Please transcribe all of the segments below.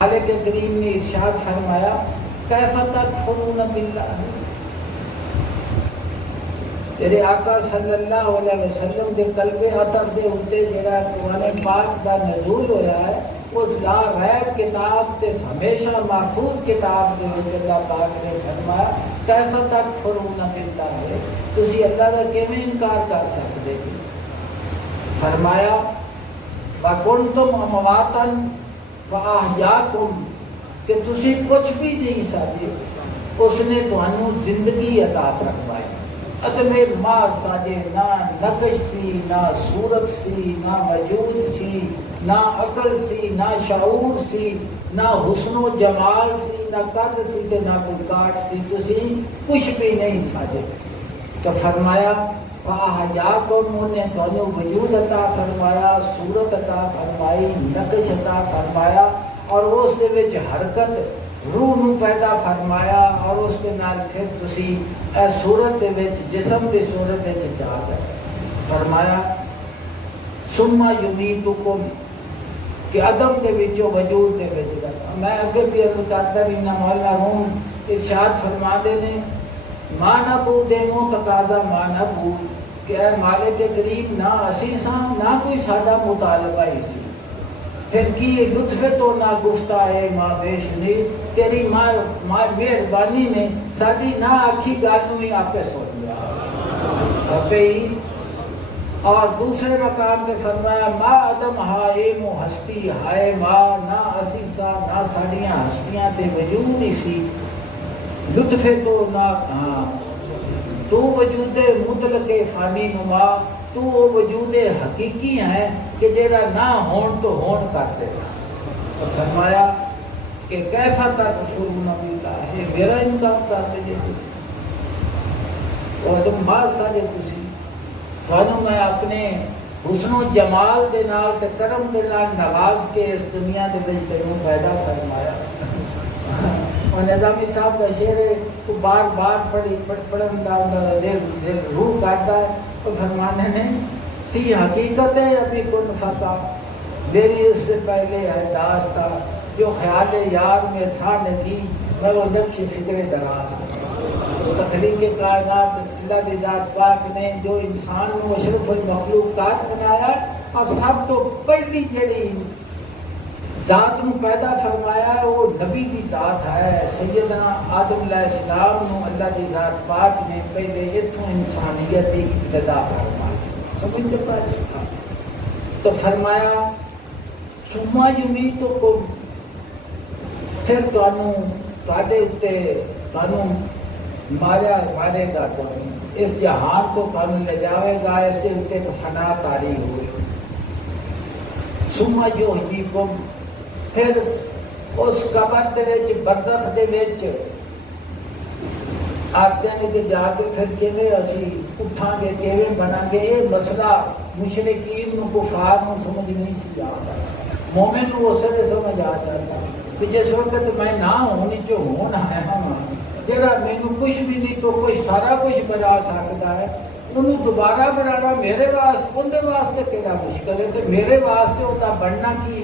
مالک کریم نے ارشاد فرمایا کیف تکفرون باللہ، تیرے آقا صلی اللہ علیہ وسلم دے قلب عطر دے اتے جڑا قرآن پاک دا نزول ہویا ہے اس لا ریب کتاب تے ہمیشہ محفوظ کتاب دے وچ اللہ پاک نے فرمایا کیف تکفرون باللہ، تسی اللہ دا کیویں انکار کر سکدے جی؟ فرمایا وَكُنْتُمْ أَمْوَاتًا فَأَحْيَاكُمْ، کہ تسی کچھ بھی نہیں ساجے، اس نے تانوں زندگی عطا فرمائی۔ عدم ما ساجے نہ نقش سی، نہ صورت سی، نہ وجود سی، نہ عقل سی، نہ شعور سی، نہ حسن و جمال سی، نہ قد سی تے نہ کوئی کاٹ سی، تسی کچھ بھی نہیں ساجے۔ تو فرمایا فَأَحْيَاكُمْ، انہیں تانوں وجود عطا فرمایا، صورت عطا فرمائی، نقش عطا فرمایا، اور اس دے وچ حرکت روح نو پیدا فرمایا، اور اس کے نال پھر تسی اے صورت دے وچ جسم دی صورت وچ جا گئے۔ فرمایا ثم یمیتکم، کہ عدم دے وچوں وجود دے وچ رکھا۔ میں اگے بھی عرض کرتا بھی نہ مولا روم ارشاد فرما دے نے ماں نبود دینوں تقاضا ماں نبود، کہ اے مالک کریم نہ اسی ساں نہ کوئی ساڈا مطالبہ ہی سی، پھر کی لطف تو نہ گفتہ ہے ماں بیش نہیں، تیری مہربانی نے ساڈی نہ آکھی گل نو ہی آپے سن لیا آپے ہی۔ اور دوسرے مقام پہ فرمایا ما عدم ہائے مو ہستی ہائے ماں، نہ اسی سا نہ ساڈیاں ہستیاں تے وجود ہی سی، لطف تو نہ تو وجود مطلق فانی نما، تو وہ وجود حقیقی ہے کہ جیڑا نہ ہون تو ہون کر دے گا۔ اور فرمایا کہ کیف تکفرون باللہ، یہ میرا انکار کرتے جے تسی، اور تم ماں ساجے تسی، تھانوں میں اپنے حسن و جمال دے نال تے کرم دے نال نواز کے اس دنیا دے وچ تینوں پیدا فرمایا۔ اور نظامی صاحب کا شعر ہے تو بار بار پڑھن دا روح کرتا ہے، اور فرمانے نے تھی حقیقت ہے ابھی کن فتا، میری اس سے پہلے ہے داستہ، جو خیال یار میں تھا ندی میں وہ نقش فکر دراز۔ تخلیق کائنات اللہ دی ذات پاک نے جو انسان کو اشرف المخلوقات بنایا، اور سب تو پہلی جڑی ذات نو پیدا فرمایا ہے وہ نبی دی ذات ہے۔ سیدنا آدم علیہ السلام نو اللہ دی ذات پاک نے پہلے اتھوں انسانیت دی ابتدا فرمائی، سمجھتے پڑھا؟ تو فرمایا ثم یمیتکم، پھر تواڈے اتے تانوں مارے گا، اس جہان تو تانوں لے جاوے گا، اس کے اتے فنا طاری ہوئے۔ ثم یحییکم، پھر اس قبر دے وچ برزخ دے وچ آختے ہیں کہ جا کے پھر کیویں اسی اٹھاں گے کیویں بناں گے، یہ مسئلہ مشرکین نو کفار نو سمجھ نہیں سی آتا، مومن نو اس ویلے سمجھ آ جاتا کہ جس وقت میں نہ ہونی چ ہون آیا ہاں، جڑا مینوں کچھ بھی نہیں تو کچھ سارا کچھ بنا سکتا ہے، انہوں دوبارہ بنانا میرے واسطے اندر واسطے کیڑا مشکل ہے، تو میرے واسطے ہوتا بننا کی۔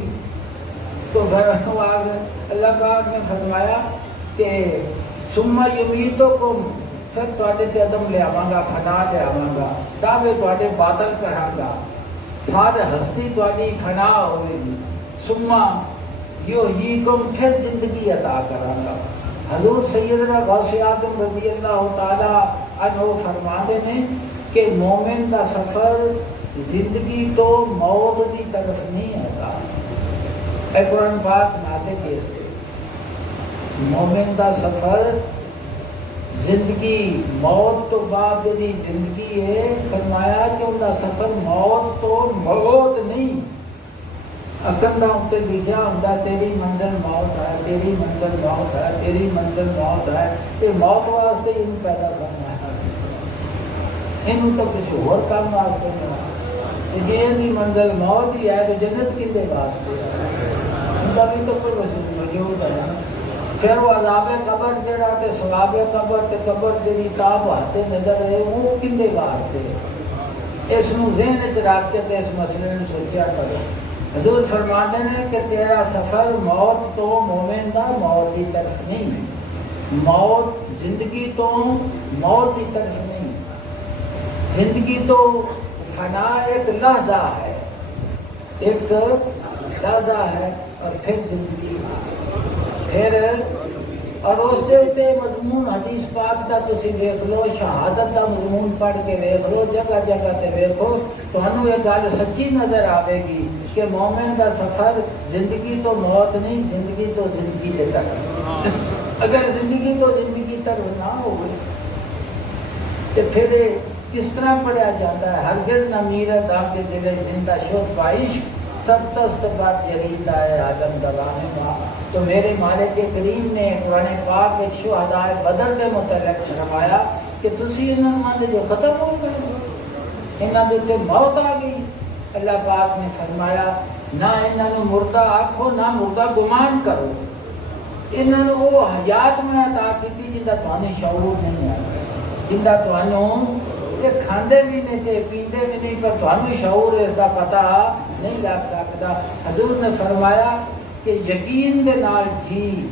تو پھر اللہ پاک نے فرمایا کہ ثم یمیتکم، پھر تواڈے تے عدم لے آواں گا، فنا لے آواں گا، دعوے تواڈے باطل کراں گا، سارے ہستی تواڈی فنا ہوئے گی۔ ثم یحییکم، پھر زندگی عطا کراں گا۔ حضور سیدنا غوث اعظم رضی اللہ تعالی عنہ فرماتے ہیں کہ مومن کا سفر زندگی تو موت کی طرف نہیں ہے، اے قرآن پاک ناتے کیس کے مومن کا سفر زندگی موت تو بعد جی زندگی ہے، فرمایا کہ ان کا سفر موت تو موت نہیں، اکندہ اتنے لکھا ہوتا تیری منزل موت ہے، تیری منزل موت ہے، تیری منزل موت ہے، یہ موت واسطے ان پیدا کرنا ہے، ان تو کسی اور کام واسطے نہیں، جی ان کی منزل موت ہی ہے تو جنت کندے واسطے ہے، ان کا بھی تو کوئی وجود ہے۔ پھر وہ عذاب قبر جڑا تے ثواب قبر تے قبر جڑی تاب آتے نظر ہے وہ کندے واسطے، اس نو ذہن وچ رکھ کے تے اس مسئلے نو سوچیا کرو۔ حضور فرماتے ہیں کہ تیرا سفر موت تو مومن دا موت کی طرف نہیں، موت زندگی تو موت کی طرف نہیں، زندگی تو فنا ایک لحظہ ہے، ایک لحظہ ہے اور پھر زندگی پھر، اور اس دے اتے مضمون حدیث پاک کا تسی دیکھ لو، شہادت کا مضمون پڑھ کے دیکھ لو، جگہ جگہ تے دیکھو تو ہنو یہ گل سچی نظر آئے گی کہ مومن کا سفر زندگی تو موت نہیں، زندگی تو زندگی کے تک، اگر زندگی تو زندگی تک نہ ہوگی تو پھر کس طرح پڑھا جاتا ہے؟ ہرگز نہ میرت آپ کے دل زندہ شد پائش سب تست بات جریدہ ہے عالم دوانے کا۔ تو میرے مالک کریم نے قرآن پاک ایک شہدائے بدر کے متعلق فرمایا کہ تسی انہوں نے جو ختم ہو گئے، انہوں نے تو موت آ گئی۔ اللہ پاک نے فرمایا نہ انہوں نے مردہ آکھو نہ مردہ گمان کرو، انہوں نے وہ حیات میں عطا کی تھی جنہا تمہیں شعور نہیں آیا، جنہا تمہیں یہ کھاندے بھی نہیں تھے پیندے بھی نہیں، پر تمہیں شعور اس کا پتہ نہیں لگ سکتا۔ حضور نے فرمایا کہ یقین دے نال جی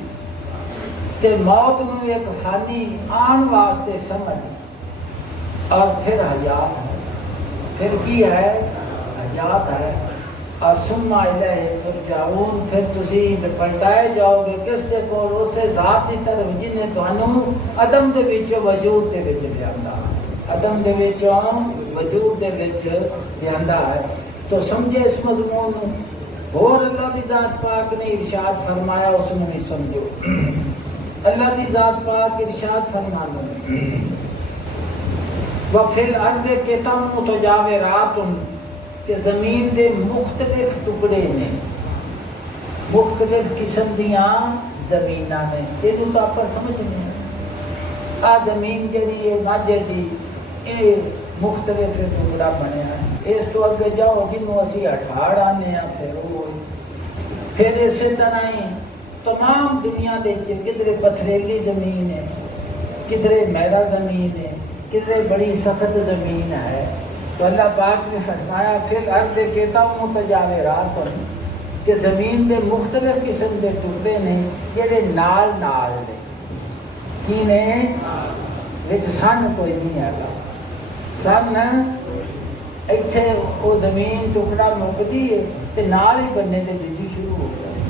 تے موت میں ایک فانی آن واسطے سمجھ، اور پھر حیات ہے، پھر کی ہے؟ حیات ہے، اور ثم الیہ ترجعون، پھر تسی پلٹائے جاؤ گے کس دے کول؟ اسے ذات کی طرف جن نے تانوں عدم دے وچوں وجود دے وچ لیا، عدم دے وچوں وجود دے وچ لیا ہے۔ تو سمجھے اس مضمون اور اللہ کی ذات پاک نے ارشاد فرمایا اس میں نہیں سمجھو، اللہ کی ذات پاک ارشاد فرمانا وَفِي الْأَرْضِ قِطَعٌ مُتَجَاوِرَاتٌ کہ زمین دے مختلف ٹکڑے نے، مختلف قسم دیاں زمیناں نے، یہ تو آپ پر سمجھ نہیں ہے۔ آ زمین جڑی ہے ماجے دی یہ مختلف ٹکڑا بنیا ہے، اس تو اگے جاؤ جنوں اسی اٹھاڑ آنے ہیں، پھر اسی طرح ہی تمام دنیا دے کدھرے پتھریلی زمین ہے، کدھرے میرا زمین ہے، کدھرے بڑی سخت زمین ہے۔ تو اللہ پاک نے فرمایا فی الارض قطع متجاورات کہ زمین دے مختلف قسم دے ٹکڑے نے جڑے نال نال نے، کی نے وچ سن کوئی نہیں ہے، سن ایتھے وہ زمین ٹکڑا مکدی ہے تے نال ہی بننے تے دوجی شروع ہو گئی،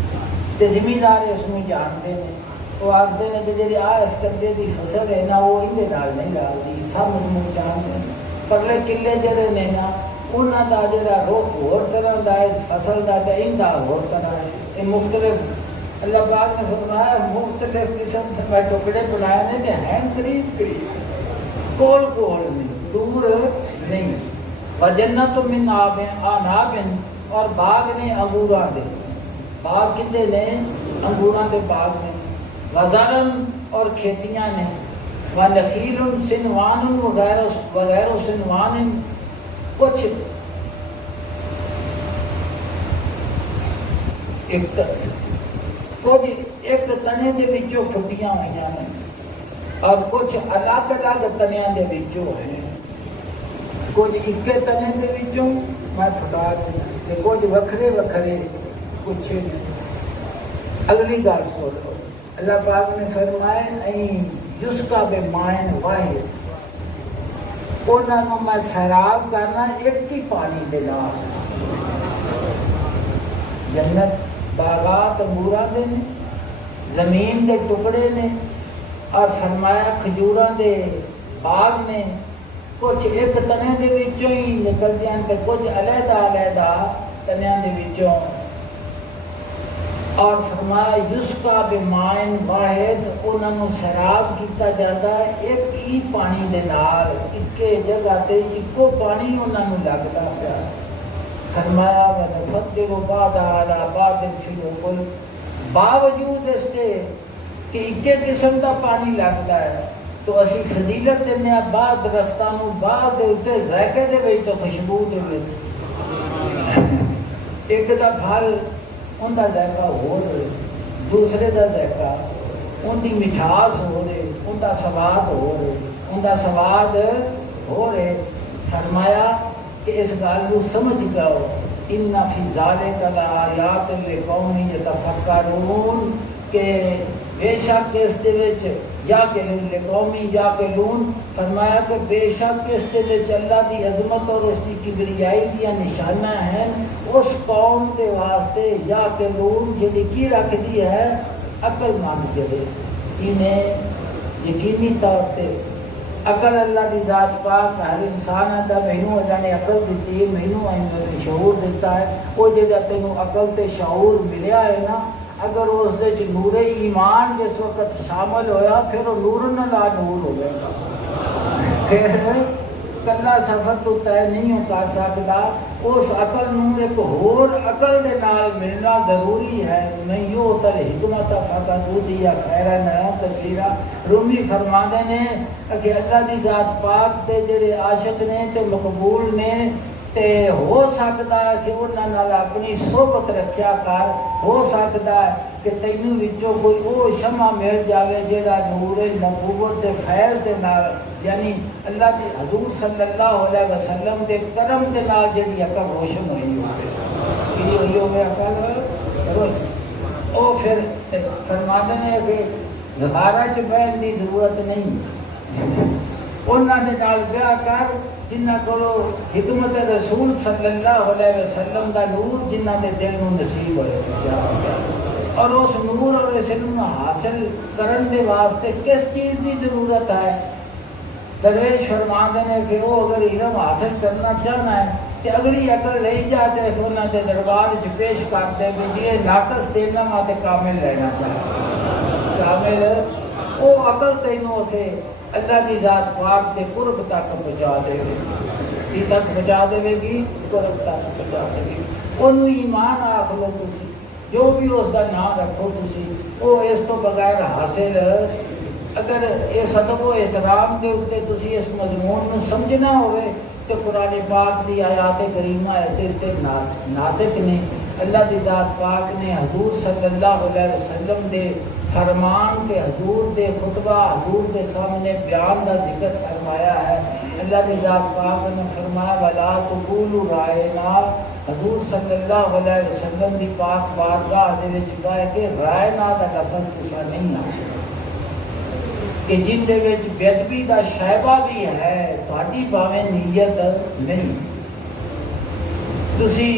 تے زمیندار اس میں جانتے ہیں، وہ آختے ہیں کہ جی اس کندے دی فصل ہے نا وہ اندے نال نہیں لگتی، سب منہ جانتے ہیں، پرلے کلے جڑے نے نا انہاں دا جڑا رخ ہور طرح دا ہے فصل دا تے اندا ہور طرح ہے، یہ مختلف اللہ پاک نے فرمایا مختلف قسم سے میں ٹکڑے بنائے نے تے ہیں قریب قریب، کول کول نہیں، دور نہیں، وجنت من عناب اور باغ نے انگوراں دے، باغ کتے نے؟ انگوراں دے باغ نے، وزارن اور کھیتیاں نے، ونخیل سنوان وغیرہ سنوان، کچھ ایک تنے دے وچوں پھٹیاں ہوئی ہیں اور کچھ الگ الگ تنیاں دے وچوں ہیں، کچھ اکے تنے دے وچوں میں پھٹا دیا، کچھ وکھرے وکھرے کچھ۔ اگلی گل سنو، اللہ پاک نے فرمایا یسقا بماء واحد، انہوں میں سیراب کرنا ایک ہی پانی دے نال۔ جنت باغات انگوراں دے نے، زمین دے ٹکڑے نے، اور فرمایا کھجوراں دے باغ نے، کچھ ایک تنے دے وچوں ہی نکلدے ہیں تے کچھ علیحدہ علیحدہ تنیاں دے وچوں، اور فرمایا یسقا بماء واحد، انہوں سیراب کیتا جاتا ہے ایک ہی پانی دے نال، اکے جگہ تے اکو پانی انہوں لگتا پیا۔ فرمایا وَنُفَضِّلُ بَعْضَهَا عَلَىٰ بَعْضٍ فِي الْأُكُلِ، باوجود اس کے کہ اکے قسم کا پانی لگتا ہے تو اسی فضیلت دینے بعض درختوں نو بعض دے اوتے ذائقے دے وچ تو خوشبو دے وچ، ایک دا پھل ان دا ذائقہ ہو رہے، دوسرے دا ذائقہ ان دی مٹھاس ہو رہے، ان دا سواد ہو رہے، ان دا سواد ہو رہے۔ فرمایا کہ اس گل کو سمجھ گاؤ ان فی ذالک لآیات لقوم یتفکرون کہ بے شک اس دے وچ یا کہ لقومی یا کہ لون فرمایا کہ بے شک اس دے وچ اللہ دی عظمت اور اس کی کبریائی دیا نشانہ ہیں اس قوم کے واسطے یا کہ لون جڑی کی رکھ دی ہے عقل مند جڑے انہیں یقینی طور پہ عقل اللہ دی ذات پاک ہر انسان ہے مینوں اللہ نے عقل دیتی ہے مینوں شعور دیتا ہے وہ جڑا تینوں عقل تے شعور ملیا ہے نا اگر اس دے نور ایمان جس وقت شامل ہویا پھر وہ نور لا نور ہو گیا پھر کلا سفر تو طے نہیں کر سکتا اس عقل نو ایک ہور عقل دے نال ملنا ضروری ہے نہیں یو تر حکمت فقط اوتیا خیرن کثیرا رومی فرماندے نے کہ اللہ دی ذات پاک تے جڑے عاشق نے تے مقبول نے تے ہو سکتا ہے کہ انہاں نال اپنی صحبت رکھیا کر ہو سکتا ہے کہ تینوں وچوں کوئی او شمع مل جاوے جڑا نور نبوت دے فیض دے نال یعنی اللہ دی حضور صلی اللہ علیہ وسلم دے کرم دے نال جڑی عقل روشن ہوئی ہوئی ہوئی ہوئے عقل او پھر فرماندے نے کہ غارہ چ بہن دی ضرورت نہیں انہاں دے نال بیاہ کر جنہ کولو حکمت رسول صلی اللہ علیہ وسلم دا نور جنہ دے دل نو نصیب ہوئے اور اس نور اور اس علم حاصل کرن دے واسطے کس چیز دی ضرورت ہے درویش فرماندے نے کہ وہ اگر علم حاصل کرنا چاہنا ہے کہ اگلی عقل لے جاتے ہیں انہاں دے دربار وچ پیش کر دے بھی جی ناقص دینا تے کامل لینا چاہیے کامل وہ عقل تینوں کہ اللہ دی ذات پاک کے قرب تک پہنچا دے گی تک پہنچا دے گی قرب تک پہنچا دے گی انہوں ایمان آکھ لو تسی جو بھی اس دا نام رکھو تسی وہ اس تو بغیر حاصل اگر اس ادب و احترام کے اوپر تسی اس مضمون کو سمجھنا ہوئے تو قرآن پاک دی آیات کریمہ ایسے ناطق نے اللہ دی ذات پاک نے حضور صلی اللہ علیہ وسلم دے فرمان کے حضور دے خطبہ حضور دے سامنے بیان دا ذکر فرمایا ہے اللہ دی ذات پاک نے فرمایا وَلَا تُقُولُوا رَائِنَا حضور صلی اللہ علیہ وسلم دی پاک بارگاہ دے وچ کہا کہ رائنا دا لفظ کچھ نہیں ہے کہ جن دے وچ بےادبی دا شائبہ بھی ہے تہاڈی باویں نیت نہیں تسی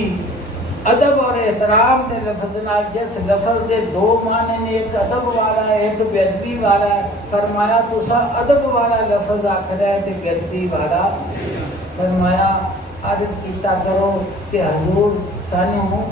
ادب اور احترام دے لفظ نال جس لفظ دے دو معنی نے ایک ادب والا ہے ایک بے ادبی والا ہے فرمایا تسا ادب والا لفظ آکھنا ہے تے بے ادبی والا فرمایا عادت کیتا کرو کہ حضور سانوں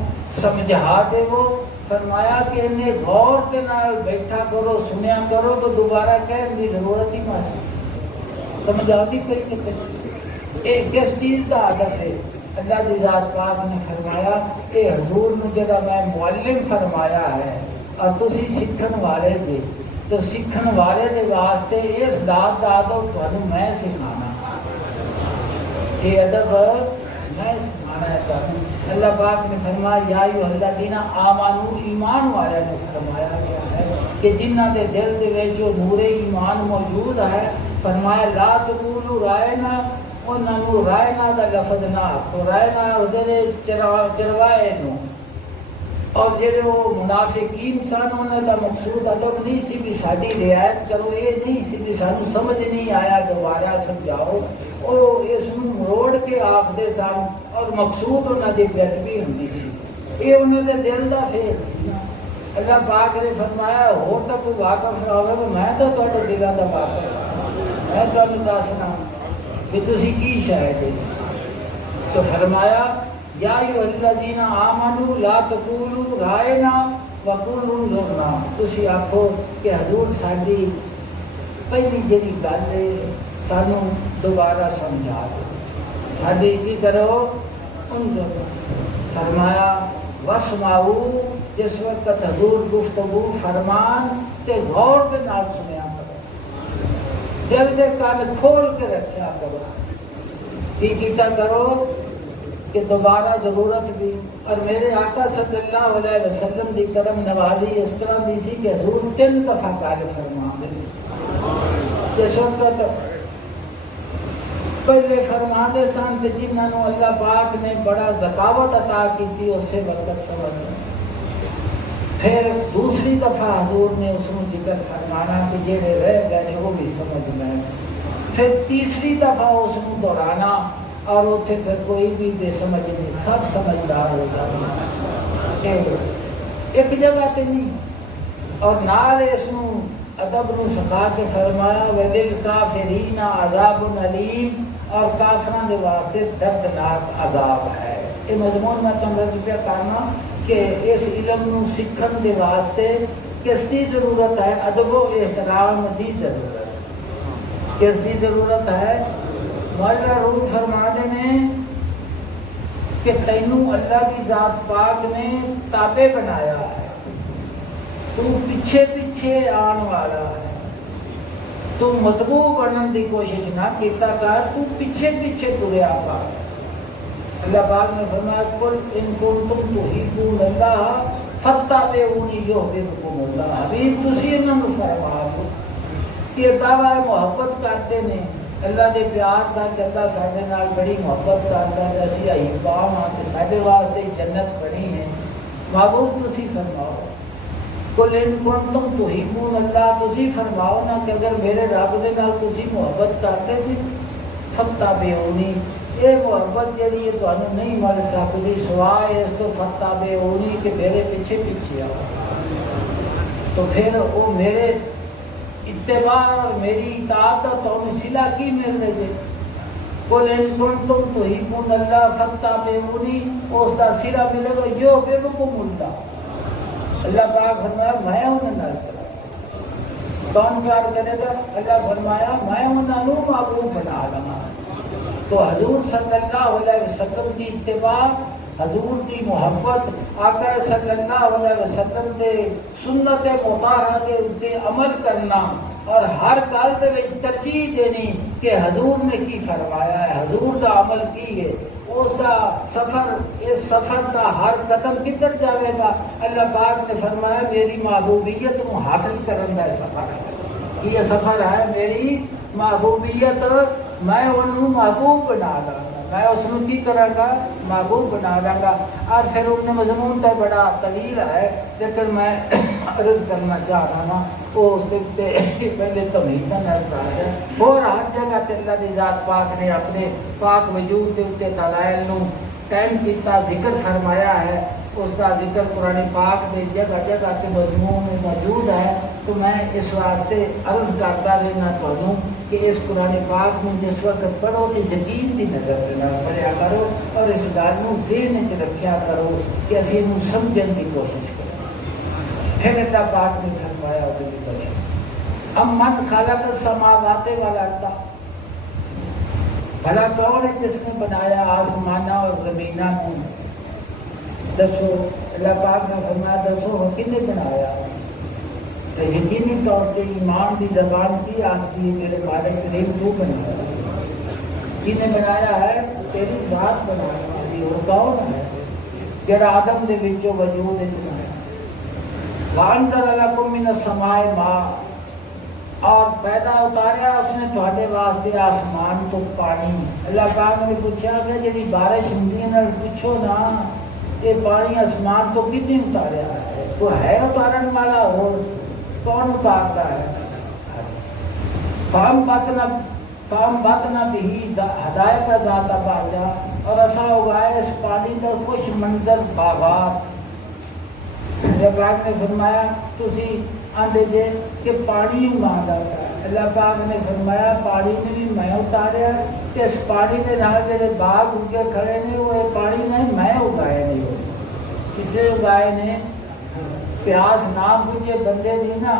سمجھا دے وہ فرمایا کہ انہیں غور کے نال بیٹھا کرو سنیا کرو تو دوبارہ کہنے دی ضرورت ہی محسوس سمجھا دی کوئی کس چیز کا عادت ہے اللہ دی ذات پاک نے فرمایا کہ حضور نے جب میں معلم فرمایا ہے اور تسی سکھن والے دے تو سکھن والے دے واسطے اس ذات دا ادب تانوں میں سکھانا یہ ادب میں سکھانا ہے تانوں اللہ پاک نے فرمایا یا ایھا الذین آمنوا ایمان والے نے فرمایا گیا ہے کہ جنہ دے دل دے وچ جو نور ایمان موجود ہے فرمایا لا تقولوا رائنا انہوں رائنا دا لفظ نہ تو رائنا ادھر چروائے نو اور جڑے وہ منافقین سن انہوں دا مقصود ادب نہیں سی بھی ساری رعایت کرو یہ نہیں سی بھی سانو سمجھ نہیں آیا دوبارہ سمجھاؤ وہ اس مروڑ کے آخدے سن اور مقصود انہوں دی بے ادبی ہوندی سی یہ انہوں دے دل دا فیل سی اللہ پاک نے فرمایا ہو تو کوئی واقف نہ ہوگا میں تو تہاڈے دلاں دا واقف میں تانوں دسنا کہ تسی کی شاہد ہے تو فرمایا یا ایھا الذین آمنوا لا تقولوا رائنا وقولوا انظرنا تسی آکھو کہ حضور ساڈی پہلی جڑی گل ہے سانوں دوبارہ سمجھا دو ساڈی کی کرو انظرنا فرمایا واسمعوا جس وقت حضور گفتگو فرمان تے غور کے نال سنیا دل دے کان کھول کے رکھیا کرو یہ کیتا کرو کہ دوبارہ ضرورت بھی اور میرے آقا صلی اللہ علیہ وسلم دی کرم نوازی اس طرح دی سی کہ حضور 3 دفعہ قال فرما دے جس وقت پہلے فرماندے سن تے جنہاں نوں اللہ پاک نے بڑا ذکاوت عطا کی تھی اس سے برکت سمجھ لیں۔ پھر دوسری دفعہ حضور نے اس کو ذکر فرمانا کہ جڑے رہ گئے وہ بھی سمجھ لیں۔ پھر تیسری دفعہ اس کو دہرانا اور اتنے پھر کوئی بھی بے سمجھ نہیں، سب سمجھدار ہو جائے ایک جگہ تے نہیں۔ اور نال اس نو ادب نو سکھا کے فرمایا وَلِلْكَافِرِينَ عَذَابٌ عَلِيمٌ، اور کافراں دے واسطے دردناک عذاب ہے۔ یہ مضمون میں تم رد پہ کرنا کہ اس علم نو سکھن دے واسطے کس دی ضرورت ہے؟ ادب و احترام دی ضرورت۔ کس دی ضرورت ہے؟ مولا روح فرما دے نے کہ تینوں اللہ دی ذات پاک نے تابع بنایا ہے، تو پیچھے پیچھے آن والا ہے، تو مطبوع بننے دی کوشش نہ کیتا کر، تو پیچھے پیچھے تریا پا۔ اللہ پاک نے فرمایا قل ان کنتم تحبون اللہ فاتبعونی یحببکم اللہ۔ حبیب تسی انہاں نوں فرما دو کہ دعوی محبت کرتے نے اللہ دے پیار دا کہ اللہ ساڈے نال بڑی محبت کردا ہے، اسی احباب ہاں تے ساڈے واسطے جنت بنی ہے۔ معبود تسی فرماؤ قل ان کنتم تحبون اللہ، تسی فرماؤ نا کہ اگر میرے رب دے نال تسی محبت کرتے جی فاتبعونی، یہ محبت جڑی ہے تانوں نہیں مل سکتی سوائے اس تو فاتبعونی کہ میرے پیچھے پیچھے آؤ۔ تو پھر وہ میرے اتباع اور میری اطاعت کا تمہیں صلہ کی مل رہے جی؟ قل ان کنتم تحبون اللہ فاتبعونی، اس کا صلہ ملے گا یحببکم اللہ۔ اللہ پاک فرمایا میں انہیں نال کرا، کون پیار کرے گا؟ اللہ فرمایا میں انہوں نے معبود بنا لگا۔ تو حضور صلی اللہ علیہ وسلم کی اتباع، حضور کی محبت، آقا صلی اللہ علیہ وسلم دے سنت مطہرہ کے اتنے عمل کرنا اور ہر گل دے وچ ترجیح دینی کہ حضور نے کی فرمایا ہے، حضور دا عمل کی ہے، اس دا سفر، اس سفر دا ہر قدم کدھر جاوے گا؟ اللہ پاک نے فرمایا میری محبوبیت کو حاصل کرن دا سفر ہے۔ یہ سفر ہے میری محبوبیت، میں انہوں محبوب بنا لوں گا، میں اس کو کی کروں گا؟ محبوب بنا لوں گا۔ اور پھر انہیں مضمون تو بڑا طویل ہے لیکن میں عرض کرنا چاہ رہا ہوں وہ اس کے پہلے توحید کا نظر ہے۔ اور ہر جگہ تے اللہ دی ذات پاک نے اپنے پاک وجود کے اتنے دلائل نو قائم کیتا، ذکر فرمایا ہے، اس کا ذکر قرآن پاک دے جگہ جگہ تے مضمون میں موجود ہے۔ تو میں اس واسطے عرض کرتا رہنا تھانوں کہ اس قرآن پاک میں جس وقت پڑھو تو یقین کی نظر دینا پڑھیا کرو اور اس گل کو ذہن چ رکھیا کرو کہ اسی انہوں سمجھن کی کوشش کریں۔ پھر اللہ پاک نے فرمایا ام من خلق السماوات والارض، بھلا کون ہے جس نے بنایا آسمانہ اور زمینہ کو؟ دسو، اللہ پاک نے فرمایا دسو کن نے بنایا؟ تو یقینی طور پہ ایمان کی زبان کی آتی ہے میرے مالک کریم تو بنایا، جن نے بنایا ہے تیری ذات بنایا ہے۔ اور کون ہے؟ جڑا آدم دے وچوں وجود وچ بنایا۔ وانزل لکم من السماء ماء، اور پیدا اتاریا اس نے تھوڑے واسطے آسمان تو پانی۔ اللہ پاک نے پوچھا کہ جڑی بارش ہوندی ہے پوچھو نا یہ پانی آسمان تو کتنی اتاریا ہے؟ وہ ہے اتارن والا؟ اور کون اتارتا ہے؟ فام باتنا بھی ہدایت کا ذات باجا، اور ایسا اگائے اس پانی کا خوش منظر باغات۔ اللہ پاک نے فرمایا تسی آندے جے کہ پانی اگانا ہے، اللہ پاک نے فرمایا پانی نے بھی میں اتاریا، کہ اس پانی کے نال جڑے باغ اگے کھڑے نے وہ پانی نہیں میں اگائے نہیں ہو، کسے اگائے نے؟ پیاس نہ بجھے بندے دی نا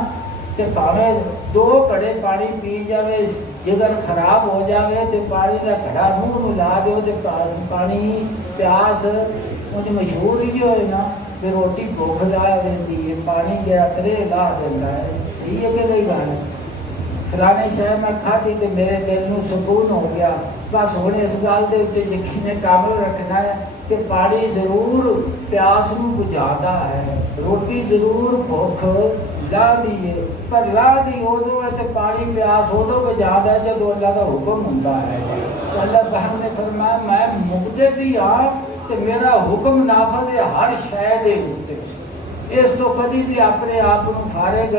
کہ پاویں 2 گھڑے پانی پی جاوے جگر خراب ہو جاوے تو پانی کا گھڑا منہ ملا دیو تو پانی پیاس مجھے مشہور ہی ہوئے نا کہ روٹی بھوک لا دیتی ہے، پانی گیا ترے لا دیتا ہے۔ صحیح ہے کہ نہیں گانا؟ فلانے شہر میں کھاتی تو میرے دل میں سکون ہو گیا۔ بس ہوں اس گل کے اتنے یقین کامل رکھنا ہے کہ پانی ضرور پیاس نو بجھاتا ہے، روٹی ضرور بھوک لا دیے، پر لا دی ادو ہے تو پانی پیاس ادو بجا ہے جب اللہ کا حکم ہوتا ہے۔ تو اللہ بہن نے فرمایا میں مقتدر بھی ہاں تو میرا حکم نافذ ہے ہر شے دے اوتے، اس تو کدی بھی اپنے آپ کو فارغ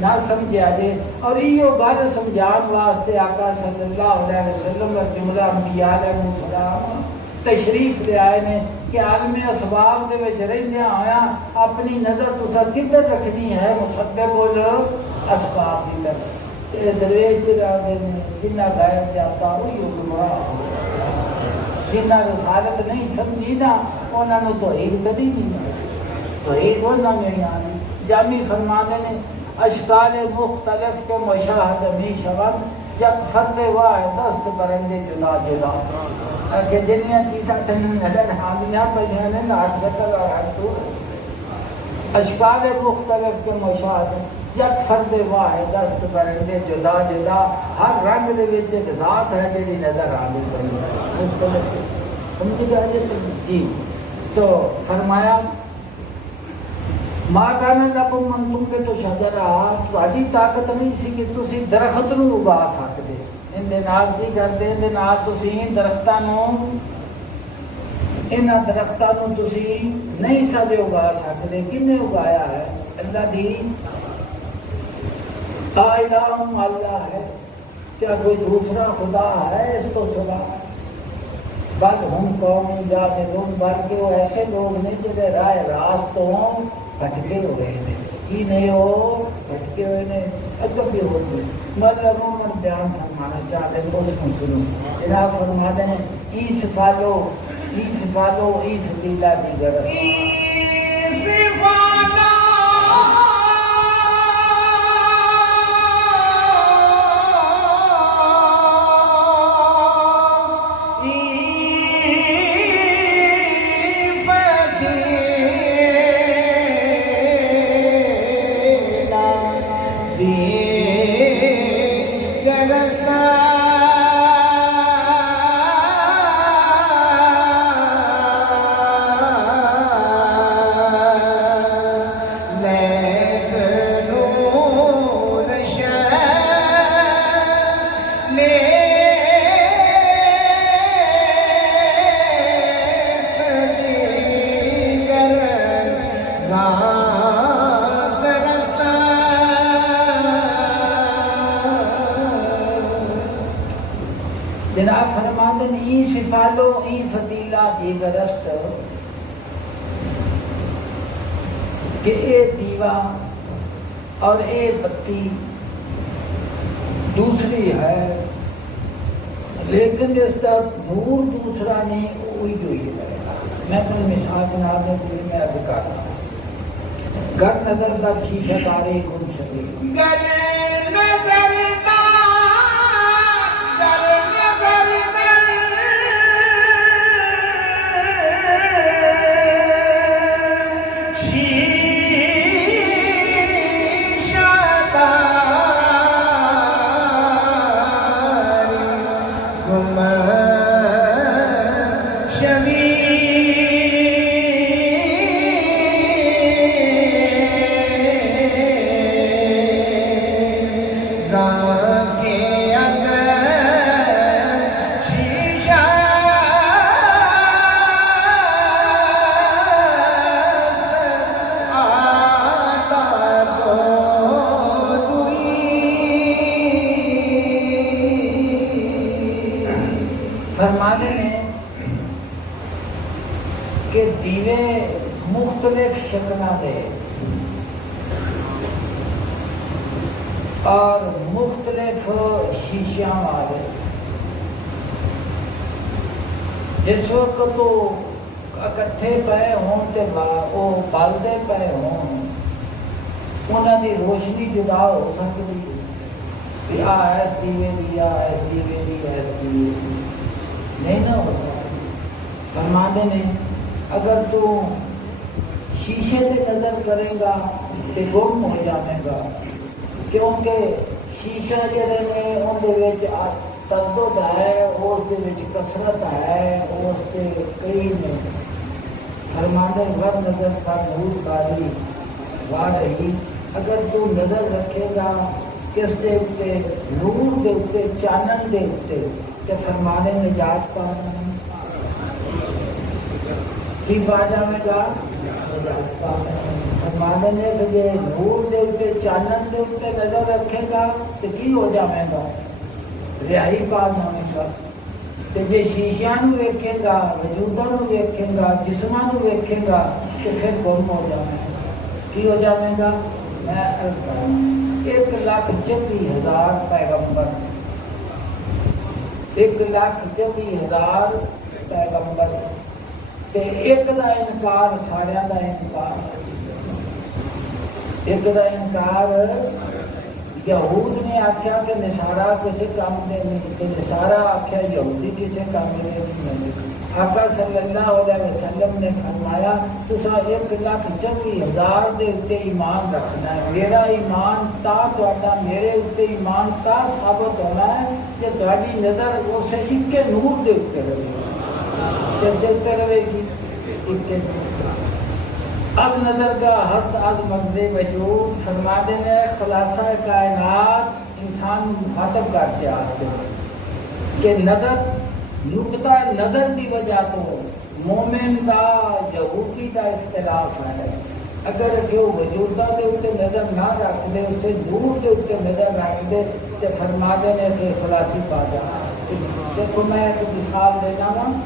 نہ سمجھا دے۔ اور یہ گل سمجھان واسطے آقا صلی اللہ علیہ وسلم اور جملہ انبیاء علیہ السلام تشریف لے آئے نے کہ عالم اسباب دے وچ رہندیاں ہویا اپنی نظر تساں کدھر رکھنی ہے؟ مسبب الاسباب دی طرف۔ تے درویش دے راہ دے جنہ غیر جاتا وہی گمراہ، جنہ رسالت نہیں سمجھی نا انہاں نوں توحید کدی نہیں ملی، توحید انہاں نے آنی۔ جامی فرمانے نے اشکال مختلف کے مشاہد می شود جب فرد واحد دست برندے جدا جدا، کہ جنیاں چیزاں تین نظر آدیاں پہ نے ہر شکل اور ہر صورت، اشکال مختلف کے مشاہد یک فرد واحد دست برندے جدا جدا، ہر رنگ دے وچ ایک ذات ہے جڑی نظر آندی پئی مختلف، سمجھ گئے جی؟ تو فرمایا ماں کہنے لگو من تم کے تو شجرہ تہاڈی طاقت نہیں سی کہ تسی درخت نو اگا سکدے، ان دے نال کی کردے؟ ان دے نال تسی درختاں نو، انہاں درختاں نو تسی نہیں سارے اگا سکدے۔ کنے اگایا ہے؟ اللہ دی الہ اللہ ہے، کیا کوئی دوسرا خدا ہے اس کو سوا؟ بل ہم قوم جاہلون، بلکہ وہ ایسے لوگ نے جڑے راہ راست تو بھٹکے ہوئے ہیں۔ کی نہیں ہو بھٹکے ہوئے نے اگر بھی ہو گئے مطلب عموماً بیان فرمانا چاہتے ہیں اس کو سنو۔ جناب فرماتے ہیں ایس فالو ای فتیلہ دیگر جناب فرماتے ہیں ای شفالو ای فتیلہ دیگرست، کہ اے دیوا اور اے بتی دوسری ہے، لیکن اس کا نور دوسرا نہیں، وہی جو یہ ہے۔ میں تو مثال بنا دیں دل میں اب کرتا ہوں، گر نظر در شیشہ تارے گم شدی، گر نظر فرمانے ہیں کہ دیوے مختلف شکلوں دے اور مختلف شیشیاں والے، جس وقت تو اکٹھے پے ہون تے وہ بلدے پے ہون انہاں دی روشنی جدا ہو سکتی کہ ایس دیوے دی ایس دیوے دی ایس دیوے دی نہیں نہ ہو سکتی۔ فرمانے نے اگر تو شیشے پہ نظر کرے گا تو گم ہو جائے گا، کیونکہ شیشہ جڑے میں ان دے وچ تضاد ہے، اس دے وچ کثرت ہے، اس دے کئی نے۔ فرمانے ور نظر کا نور کاری واہ رہی اگر تو نظر رکھے گا کس دے اتے نور دے اتے چانن دے اتے کہ فرمانے نجات پا جائیں کی پا جائے گا نجات پا جائیں فرمانے نے کہ جے نور دے اتے چانن دے اتے نظر رکھے گا تو کی ہو جائے گا رہائی پا جائے گا کہ جے شیشیاں نو ویکھے گا وجوداں نو ویکھے گا جسماں نو ویکھے گا تو پھر گم ہو جائے گا کی ہو جائے گا میں عرض کراں 1,24,000 پیغمبر 1,24,000 پیغمبر تے ایک دا انکار سارا دا انکار ایک دا انکار یہود نے آخیا کہ نصارا کسی کام دے نہیں تو نصارا آخیا یہودی کسی کام دے نہیں آقا صلی اللہ علیہ وسلم نے فرمایا تسا 1,24,000 دے اتے ایمان رکھنا ہے میرا ایمان تا تہاڈا میرے اتے ایمان تا ثابت ہونا ہے کہ تہاڈی نظر اس ایک نور دے اتے رہے تے رہے گی از نظر کا ہست از مغز وجود فرما دینے خلاصہ کائنات انسان مخاطب کرتے آتے کہ نظر نقطہ نظر کی وجہ تو مومن دا یہودی دا اختلاف ہے اگر کہ وہ وجودہ دے اتے نظر نہ رکھ دے اسے نور دے اتے نظر رکھ دے تو فرما دینے کہ خلاصی پا جا دیکھو میں ایک مثال دینا ہوں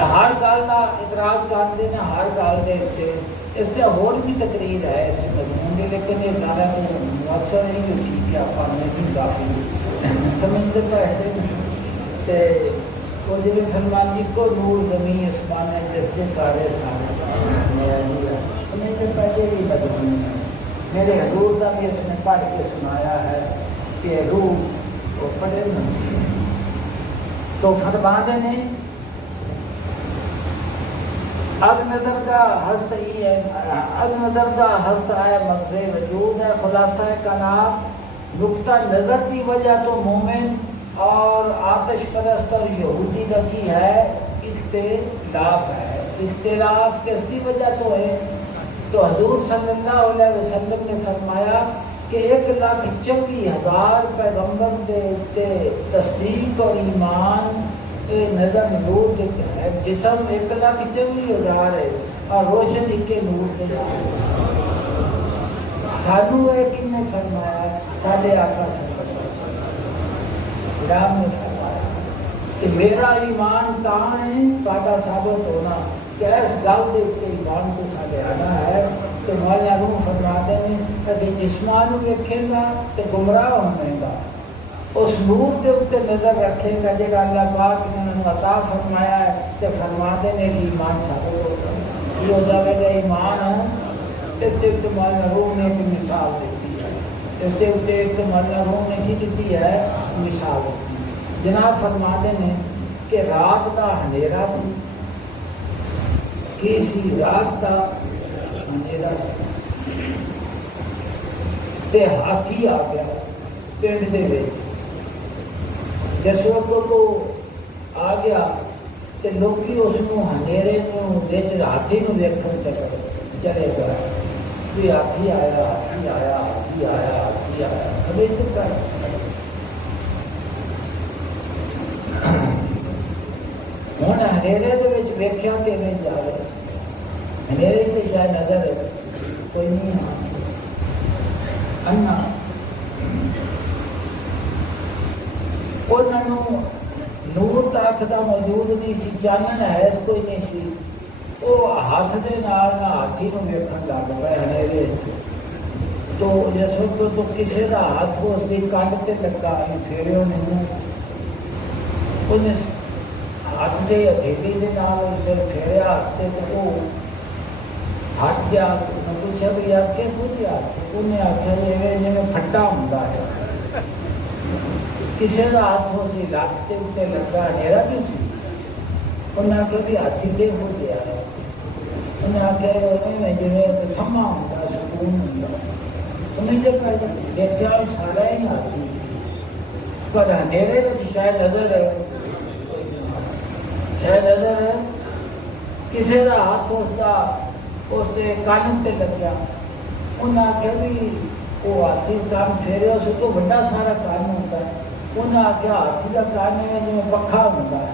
ہر گل کا اعتراض کرتے ہیں ہر گل کے اتنے اس سے اور بھی تقریر ہے اس مضمون کی لیکن یہ زیادہ تو مؤثر نہیں ہوتی کہ آپ نہیں کافی سمجھتے پہ وہ جی سلمان جی کو نور زمین اسمان ہے جس کے کارے سارے سمجھتے پہلے بھی مضمون ہے میرے حضور کا بھی اس نے پڑھ کے سنایا ہے کہ روح وہ پڑھے تو فرماتے نے از نظر کا ہست ہی ہے از نظر کا ہست ہے مغز وجود ہے خلاصہ کائنات نقطہ نظر کی وجہ تو مومن اور آتش پرست اور یہودی کا کی ہے اختلاف ہے اختلاف کس کی وجہ تو ہے تو حضور صلی اللہ علیہ وسلم نے فرمایا کہ 1,24,000 پیغمبر دے تصدیق اور ایمان نظر نور دیتے ہیں جسم 1,24,000 ہے اور روشنی کے نور دے سانو ہے کہ نے فرمایا سارے آقا صلی اللہ علیہ نے فرمایا کہ میرا ایمان کہاں ہے تہاڈا ثابت ہونا کہ اس گل دے تے ایمان کو سارے آنا ہے کہ مولا روح فرماتے ہیں کہ جسمان کو ویکھے گا تو گمراہ ہونے گا اس نور کے اوپر نظر رکھے گا جگہ اللہ پاک نے انہوں نے عطا فرمایا ہے کہ فرما دینے کی ایمان ثابت ہوگا یہ ہو جائے گا ایمان اس کے اوپر مولا روح نے ایک مثال دیتی ہے اس کے اوپر ایک مولا روح نے کی دیتی ہے مثال جناب فرما دینے کہ رات کا اندھیرا سی کسی رات کا اندھیرا سی تے ہاتھی آ گیا پنڈ دے وچ جس وقت وہ آ گیا تو لوگ اس اندھیرے ہاتھی ویکھن چلے گئے بھی ہاتھی آیا ہاتھی آیا ہاتھی آیا ہاتھی آیا سمجھ چکا ہوں اندھیرے ویکھیا کہ نہیں جا رہے اندھیرے تو شاید نظر کوئی نہیں انا انہوں نور تک کا موجود نہیں سی چانن ہے کوئی نہیں سی وہ ہاتھ دے نال نہ ہاتھی نو ویکھن لگ پے اندھیرے تو جس وقت تو کسی کا ہاتھ اس کی کنڈ سے لگا پھیرے نہیں انہیں ہاتھ دے ہتھیلی کے نال اسے پھیریا ہاتھ سے تو وہ ہٹ گیا پوچھا بھی آپ کے کچھ انہیں آخیا جی جی پھٹا ہوں کسی کا ہاتھ ہو سی لت کے اتنے لگا اندھیرا کیوں سی انہیں آخیا بھی ہاتھی تے ہو گیا انہیں آخیا جی تھما ہوں سکون ہوں انہیں جب دیکھا سارا ہی ہاتھی پر اندھیرے میں شاید نظر ہے شاید نظر ہے کسی کا ہاتھ اس کے کان سے لگ گیا انہیں آخیا بھی وہ ہاتھی کام پھیرے اس تو بڑا سارا کام ہوتا ہے. انہیں آخیا ہاتھی کا کام ہے جی پکھا ہوتا ہے.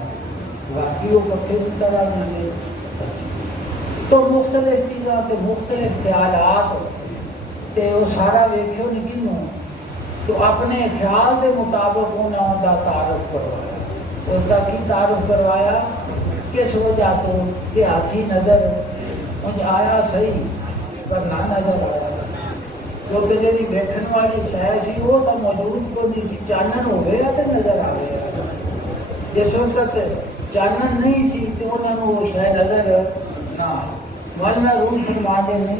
باقی وہ پکے کی طرح ملے. تو مختلف چیزاں تے مختلف خیالات تے وہ سارا ویکھو نہیں کنوں تو اپنے خیال کے مطابق انہوں کا تعارف کروایا. اس کا کی تعارف کروایا کس وجہ تو کہ ہاتھی نظر مجھ آیا صحیح پر نہ نظر آیا کیونکہ جی بیٹھن والی شہ سی وہ تو موجود کو نہیں سی. چانن ہو گیا تو نظر آ گیا. جس وقت چانن نہیں سی تو انہوں نے وہ شہ نظر نہ مولانا روم فرما دے نے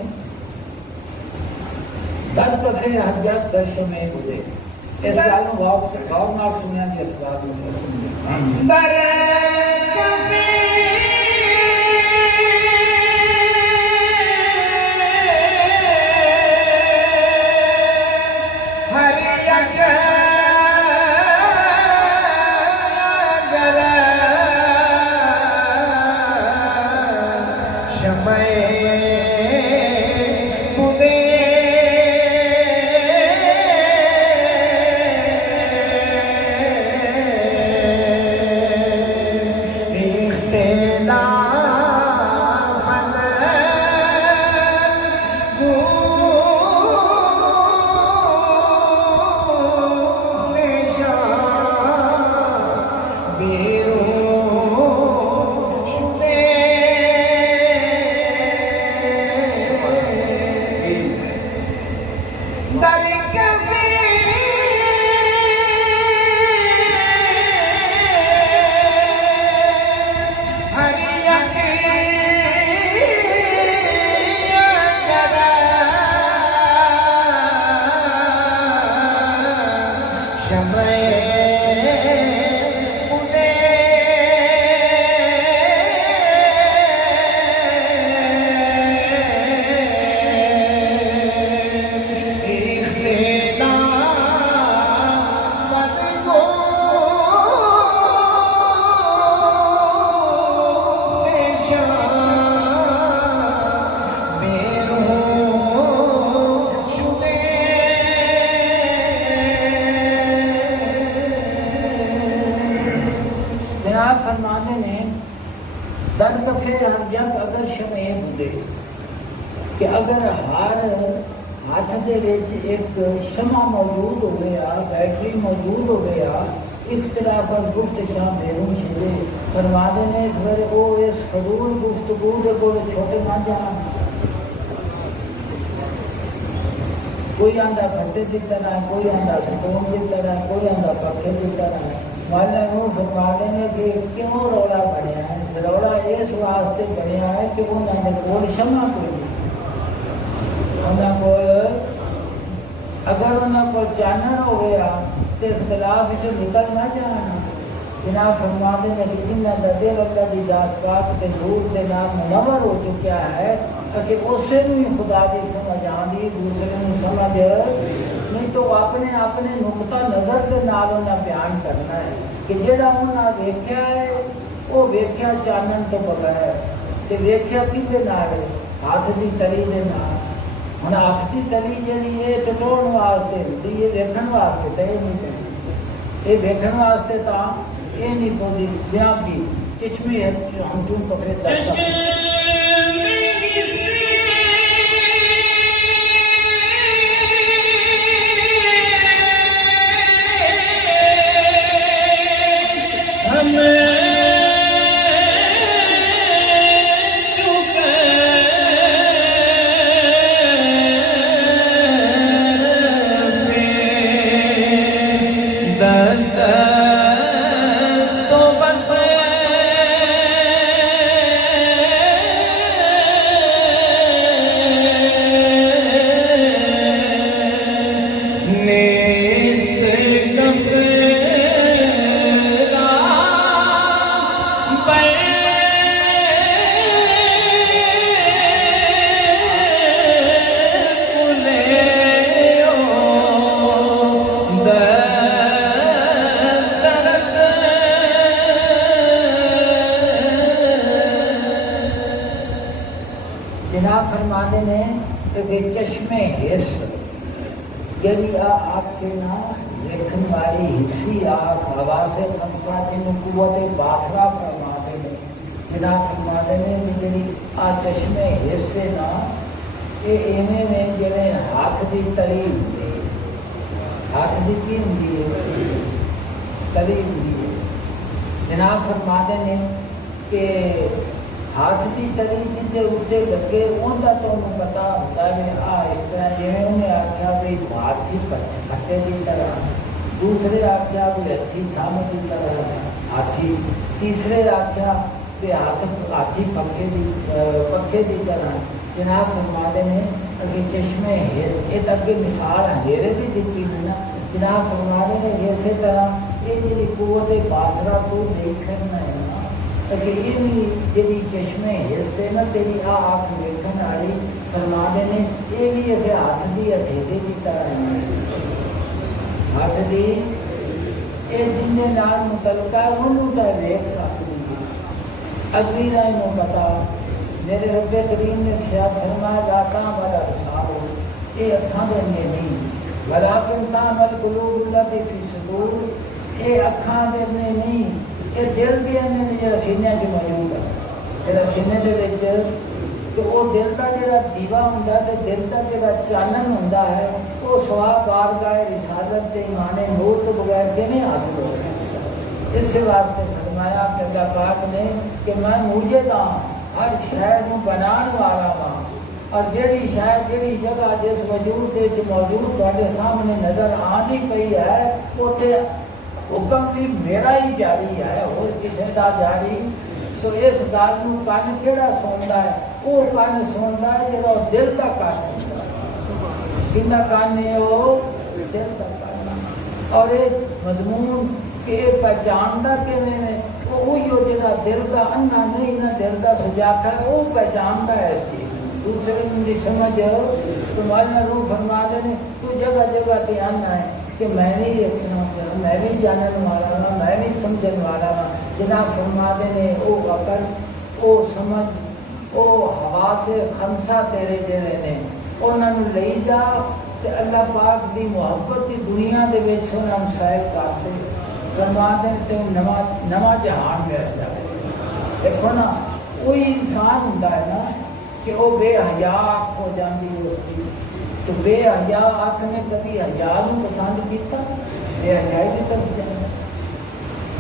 در کفے حجت درشن میں گزے. اس گل غور نال سنیا کہ اس بات میں در کفے فرمانے نے در کفے حجت اگر شمع بودے کہ اگر ہر ہاتھ دے وچ ایک شمع موجود ہو گیا بیٹری موجود ہو گیا اختلاف گفت شاہ بیرون چھلے. فرمانے نے پھر وہ اس فضول گفتگو دے کول چھوٹے نہ جان. کوئی آندا پھٹے کی طرح کوئی آندا سٹون کی طرح کوئی آندا پکھے کی طرح. مولانا وہ فرماتے ہیں کہ کیوں رولا بنیا ہے. رولا اس واسطے بنیا ہے کہ انہوں نے کول شمع کوئی نہیں. انہوں کو اگر انہوں کو چانن ہو گیا تو اختلاف سے نکل نہ جانا. جناب فرماتے ہیں کہ انہوں کا دل اللہ کی ذات پاک کے نور کے نام منور ہو چکا ہے کہ اسے بھی خدا کی سمجھ آندی دوسرے نے سمجھ نہیں. تو اپنے اپنے نقطہ نظر کے نال انہیں بیان کرنا ہے کہ جڑا انہیں ویکھیا ہے وہ ویکھیا چانن تو بغیر تے ویکھیا کدے نال ہاتھ دی تلی دے نال. ہن ہاتھ دی تلی جڑی ہے ٹٹوڑن واسطے ہوندی ہے ویکھن واسطے تے نہیں کرਦੀ. یہ ویکھن واسطے تا یہ نہیں پوندی بیان کی چشمے ہم تم پکڑے جڑی آپ کے نا لکھن والی حصی آپ ہوا سے خمسہ جن قوت باصرہ فرما دے جناب فرما دے جڑی آ چشمے حصے نا یہ ایویں میں جویں ہاتھ دی تلی ہوندی ہے، ہاتھ دی کی ہوندی ہے، تلی ہوندی ہے۔ جناب فرما دے نے کہ ہاتھ دی تلی جن اتنے لگے ان کا تمہیں پتا ہوتا ہے اس طرح جی انہیں آخیا بھی ہاتھ کی پٹے کی طرح، دوسرے آخیا بھی ہاتھی تھم کی طرح ہاتھی، تیسرے آخیا بھی ہاتھی پکے کی طرح۔ جناب فرما دے نے اگے چشمے یہ اگے مثال اندھیرے کی دیتی ہے نا، جناب فرما دے نے اسی طرح یہ جی قوت باصرہ تو دیکھنا ہے نا کہ یہ بھی جی چشمے حصے نا تیری آپ ویکھن والی فرما دے نے یہ بھی اگے ہاتھ کی ہتھیلی کی طرح ہے، ہاتھ کی یہ جن کے نال متعلقہ ہے انہوں تو ویکھ سکتی ہے، اگلی کا انہوں پتا میرے رب کریم نے شاید فرمایا جاتا والا رسال ہو یہ اکھاں دے نہیں ولیکن تعمل قلوب التی فی صدور، یہ اکھاں دے نہیں یہ دل دے اندر جڑا سینے چ موجود ہے، جڑا سینے دے وچ کہ وہ دل کا جڑا دیوا ہوندا ہے تے دل کا جڑا چانن ہوندا ہے وہ سوا بارگاہ رسالت تے ایمان نور تو بغیر کیویں حاصل ہو سکتا۔ اس واسطے فرمایا کہ اللہ پاک نے کہ میں موجود ہاں، ہر شے نوں بنان والا ہاں، اور جیڑی شے جیڑی جگہ جس وجود دے موجود تواڈے سامنے نظر آندی پئی ہے اوتھے حکم بھی میرا ہی جاری ہے اور کسی کا جاری۔ تو اس گل کو کن کہڑا سنتا ہے؟ وہ کن سنتا ہے جب دل کا کن ہوتا ہے، کنا کن ہے وہ دل کا کن، اور یہ مضمون کہ یہ پہچانتا کیویں ہے وہی جا دل کا انا نہیں نہ دل کا سجاتا ہے وہ پہچانتا ہے اس چیز دوسرے کی سمجھ تمہارے روح فرما دے تو جگہ جگہ تے آنا ہے کہ میں بھی دیکھنا میں بھی جاننے والا ہوں میں بھی سمجھنے والا ہوں۔ جناب فرما دے نے وہ عقل وہ سمجھ وہ حواس خمسہ تیرے جڑے نے انہوں لے جا تے اللہ پاک دی محبت کی دنیا دے وچ انہاں سائر کرتے فرما دے تے نواں جہان مل جائے۔ دیکھو نا کوئی انسان ہوندا ہے نا کہ وہ بے حیا ہو جاتی ہے اس کی، تو بے حیا آنکھ نے کبھی حیا کو پسند کیتا؟ بے حیائی کی طرف جانا۔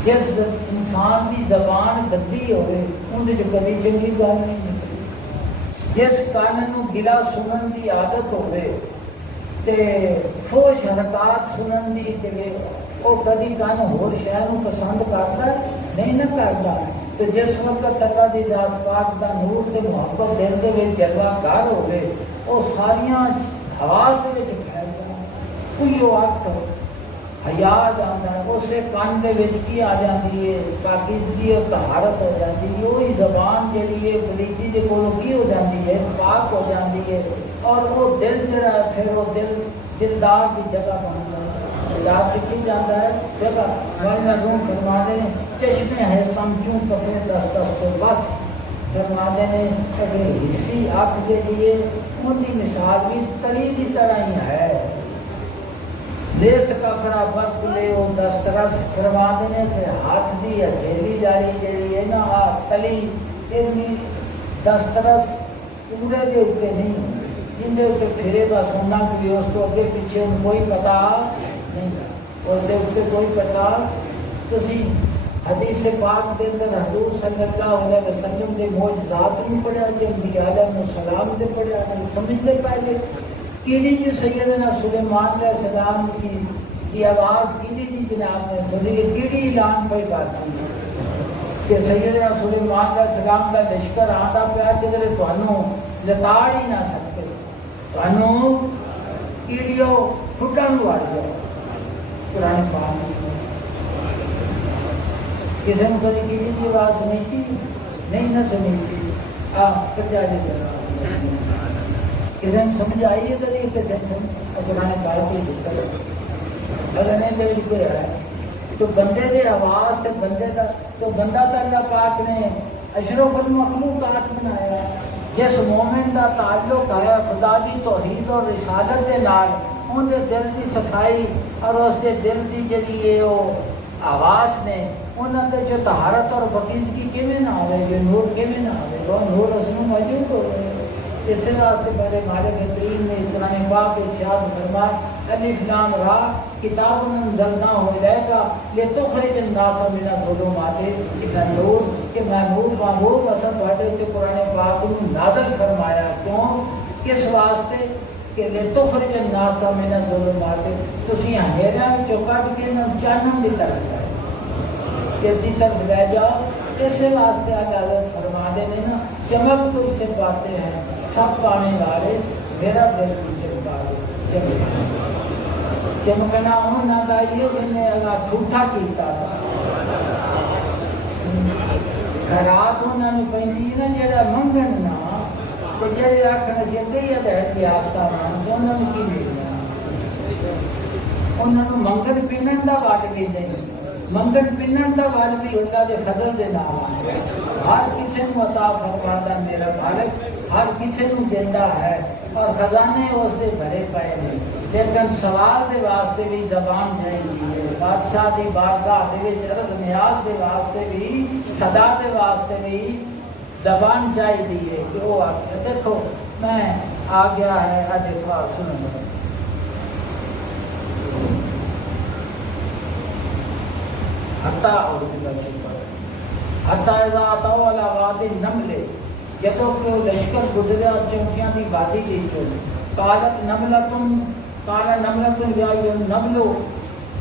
جس انسان کی زبان گندی ہوئے اندر کبھی چنگی گل نہیں نکلی، جس کان نو گلا سنن کی عادت ہوئے تے فوش حرکات سنن کی تے وہ کبھی کان ہور شے نو پسند کرتا نہیں نہ کرتا۔ تو جس وقت اللہ دی ذات پاک دا نور تے محبت دل دے وچ جلوہ گر ہوئے وہ ساریاں حواس وچ پھیل جانا، کوئی وقت حیا آ جاتا ہے اسے کان دے وچ کی آ جاتی ہے پاکیزگی اور طہارت ہو جاتی ہے، وہی زبان جڑی ہے پلیتی دے کولوں کی ہو جاتی ہے پاک ہو جاتی ہے، اور وہ دل جڑا ہے پھر وہ دلدار کی جگہ بن جاتا ہے، دلدار کی جاتا ہے جگہ مولانا روم فرما دے چشمے ہے سمجھوں کفے دست تو بس فرما دے نے اگر حصی آپ کے لیے ان کی مثال بھی تلی کی طرح ہی ہے، لیس کا فرا برف لے وہ دسترس فرما دینے کہ ہاتھ دی ہتھیلی جاری جیڑی ہے نا تلی اتنی دسترس پورے دے اوپر نہیں جن دے اوپر پھرے بس ہونا کہ اس کو اگے پیچھے کوئی پتا نہیں اس دے اوپر کوئی پتا۔ تسی حدیث پاک دے اندر حضور صلی اللہ علیہ وسلم دے معجزات نہیں پڑھیا جے انبیاء علیہ السلام دے پڑھیا سمجھتے پہلے کیڑی جو سیدنا سلیمان علیہ السلام کی آواز کیڑی جی جناب نے سنی کیڑی اعلان پہ کرتی کہ سیدنا سلیمان علیہ السلام کا لشکر آتا پیا جدھر تمہوں لتاڑ ہی نہ سکتے تمہوں کیڑیوں پھٹن وڑ جاؤ۔ قرآن پاک کسی نے کبھی کیڑی کی آواز سنی تھی نہیں نہ سنی تھی کچا جی کسی نے سمجھ آئی ہے کبھی کسی نے قرآن پاک کی دقت اگر نہیں دل کوئی ہے تو بندے دے آواز تے بندے دا تو بندہ تو اللہ پاک نے اشرف المخلوقات بنایا جس مومن دا تعلق ہے خدا دی توحید اور رسالت دے نال اندر دل کی صفائی اور اس کے دل کی جڑی وہ آواز نے انہوں نے جو طہارت اور پاکیزگی کیویں نہ آئے، جو نور کیویں نہ آئے، وہ نور اس میں موجود ہو رہے ہیں۔ اس واسطے میرے مالک کریم نے قرآن پاک ارشاد فرمایا الف لام را کتاب انزلناہ الیک لتخرج الناس من الظلمات الی النور، کہ محبوب محبوب اصل بڑے تے قرآن پاک کو نازل فرمایا کیوں؟ کس واسطے کہ لتخرج الناس من الظلمات، تسی اندھیریاں وچوں کڈ کے انہاں چانن دی طرف لے کس دی طرف لے جاؤ۔ اس واسطے آج حضرت فرما دے نے نا چمک تو اسے باتیں ہیں سب پانے والے میرا دل بھی چمکا دے، چمکنا ہونا دا یہ جنہیں اللہ ٹھوٹا کیتا تھا خیرات ہونا نے پہنی نا جڑا منگن نا تو جڑے آکھن سی گئی ہدایت یافتہ مان انہوں نے کی ملنا، انہوں نے منگن پینن دا وڈ بھی نہیں، منگن پینن دا وڈ بھی اللہ دے فضل دے نام ہے۔ ہر کسی کو عطا فرماتا میرا مالک، ہر کسی کو دیتا ہے اور خزانے اس سے بھرے پائے ہیں، لیکن سوال دے واسطے بھی زبان چاہیے، بادشاہ دی بارگاہ دے وچ عرض نیاز دے واسطے بھی، صدا دے واسطے بھی زبان چاہیے کہ وہ آگے دیکھو میں آ گیا ہے اج سنو حتی اذا اتوا علی وادی النمل، جدوں کہ وہ لشکر گزریا چونکیاں دی وادی دی چوں، قالت نملتن قال نملتن یا ایھا النمل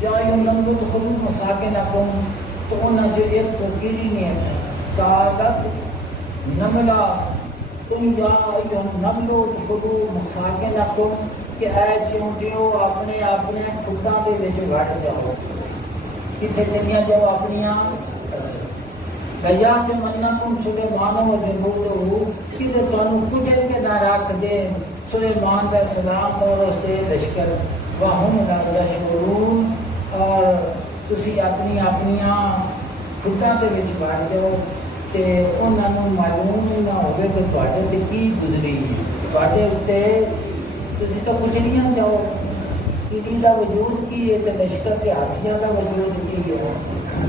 یا ایھا النمل ادخلوا مساکنکم، تو انہاں جو ایک کو کیڑی نے قالت نملا تم یا ایھا النمل ادخلوا مساکنکم، کہ اے چونٹیو اپنے اپنے خوداں دے وچ وڑ جاؤ، کتنے چلیاں جاؤ اپنیاں لیات منکم سلیمان و جنودہ، کہ تانوں کچل کے نہ رکھ دے سلیمان علیہ السلام اور اس دے لشکر، وہم لا یشعرون، اور تسی اپنی اپنیاں خوداں دے وچ وڑ جاؤ تے انہاں نوں معلوم ہی نہ ہوے کہ تواڈے تے کی گزری ہے، تواڈے اوتے تسی تو کچلیاں جاؤ، کیڑی دا وجود کی ہے تے لشکر کے ہاتھیاں دا وجود کی ہے،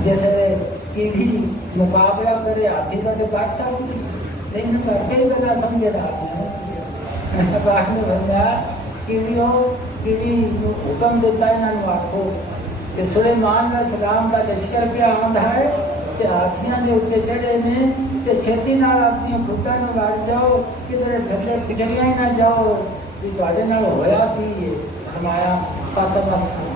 جیسے کیڑی مقابلہ کرے ہاتھی کا تو کاٹ سکتی نہیں، کرتے ہی گلا سمجھے رہا ہے باہر نے بھرمایا کیڑی حکم دیتا ہے انہوں آکھو کہ سلیمان علیہ السلام کا لشکر پہ آمد ہے تے ہاتھیاں دے اتنے چڑھے نے تے چھتی نال اپنی خوداں نوں لڑ جاؤ، کدھر تھلے پچڑیاں ہی نہ جاؤ، کہ تواڈے نال ہویا کی ہے، فرمایا فتبسم،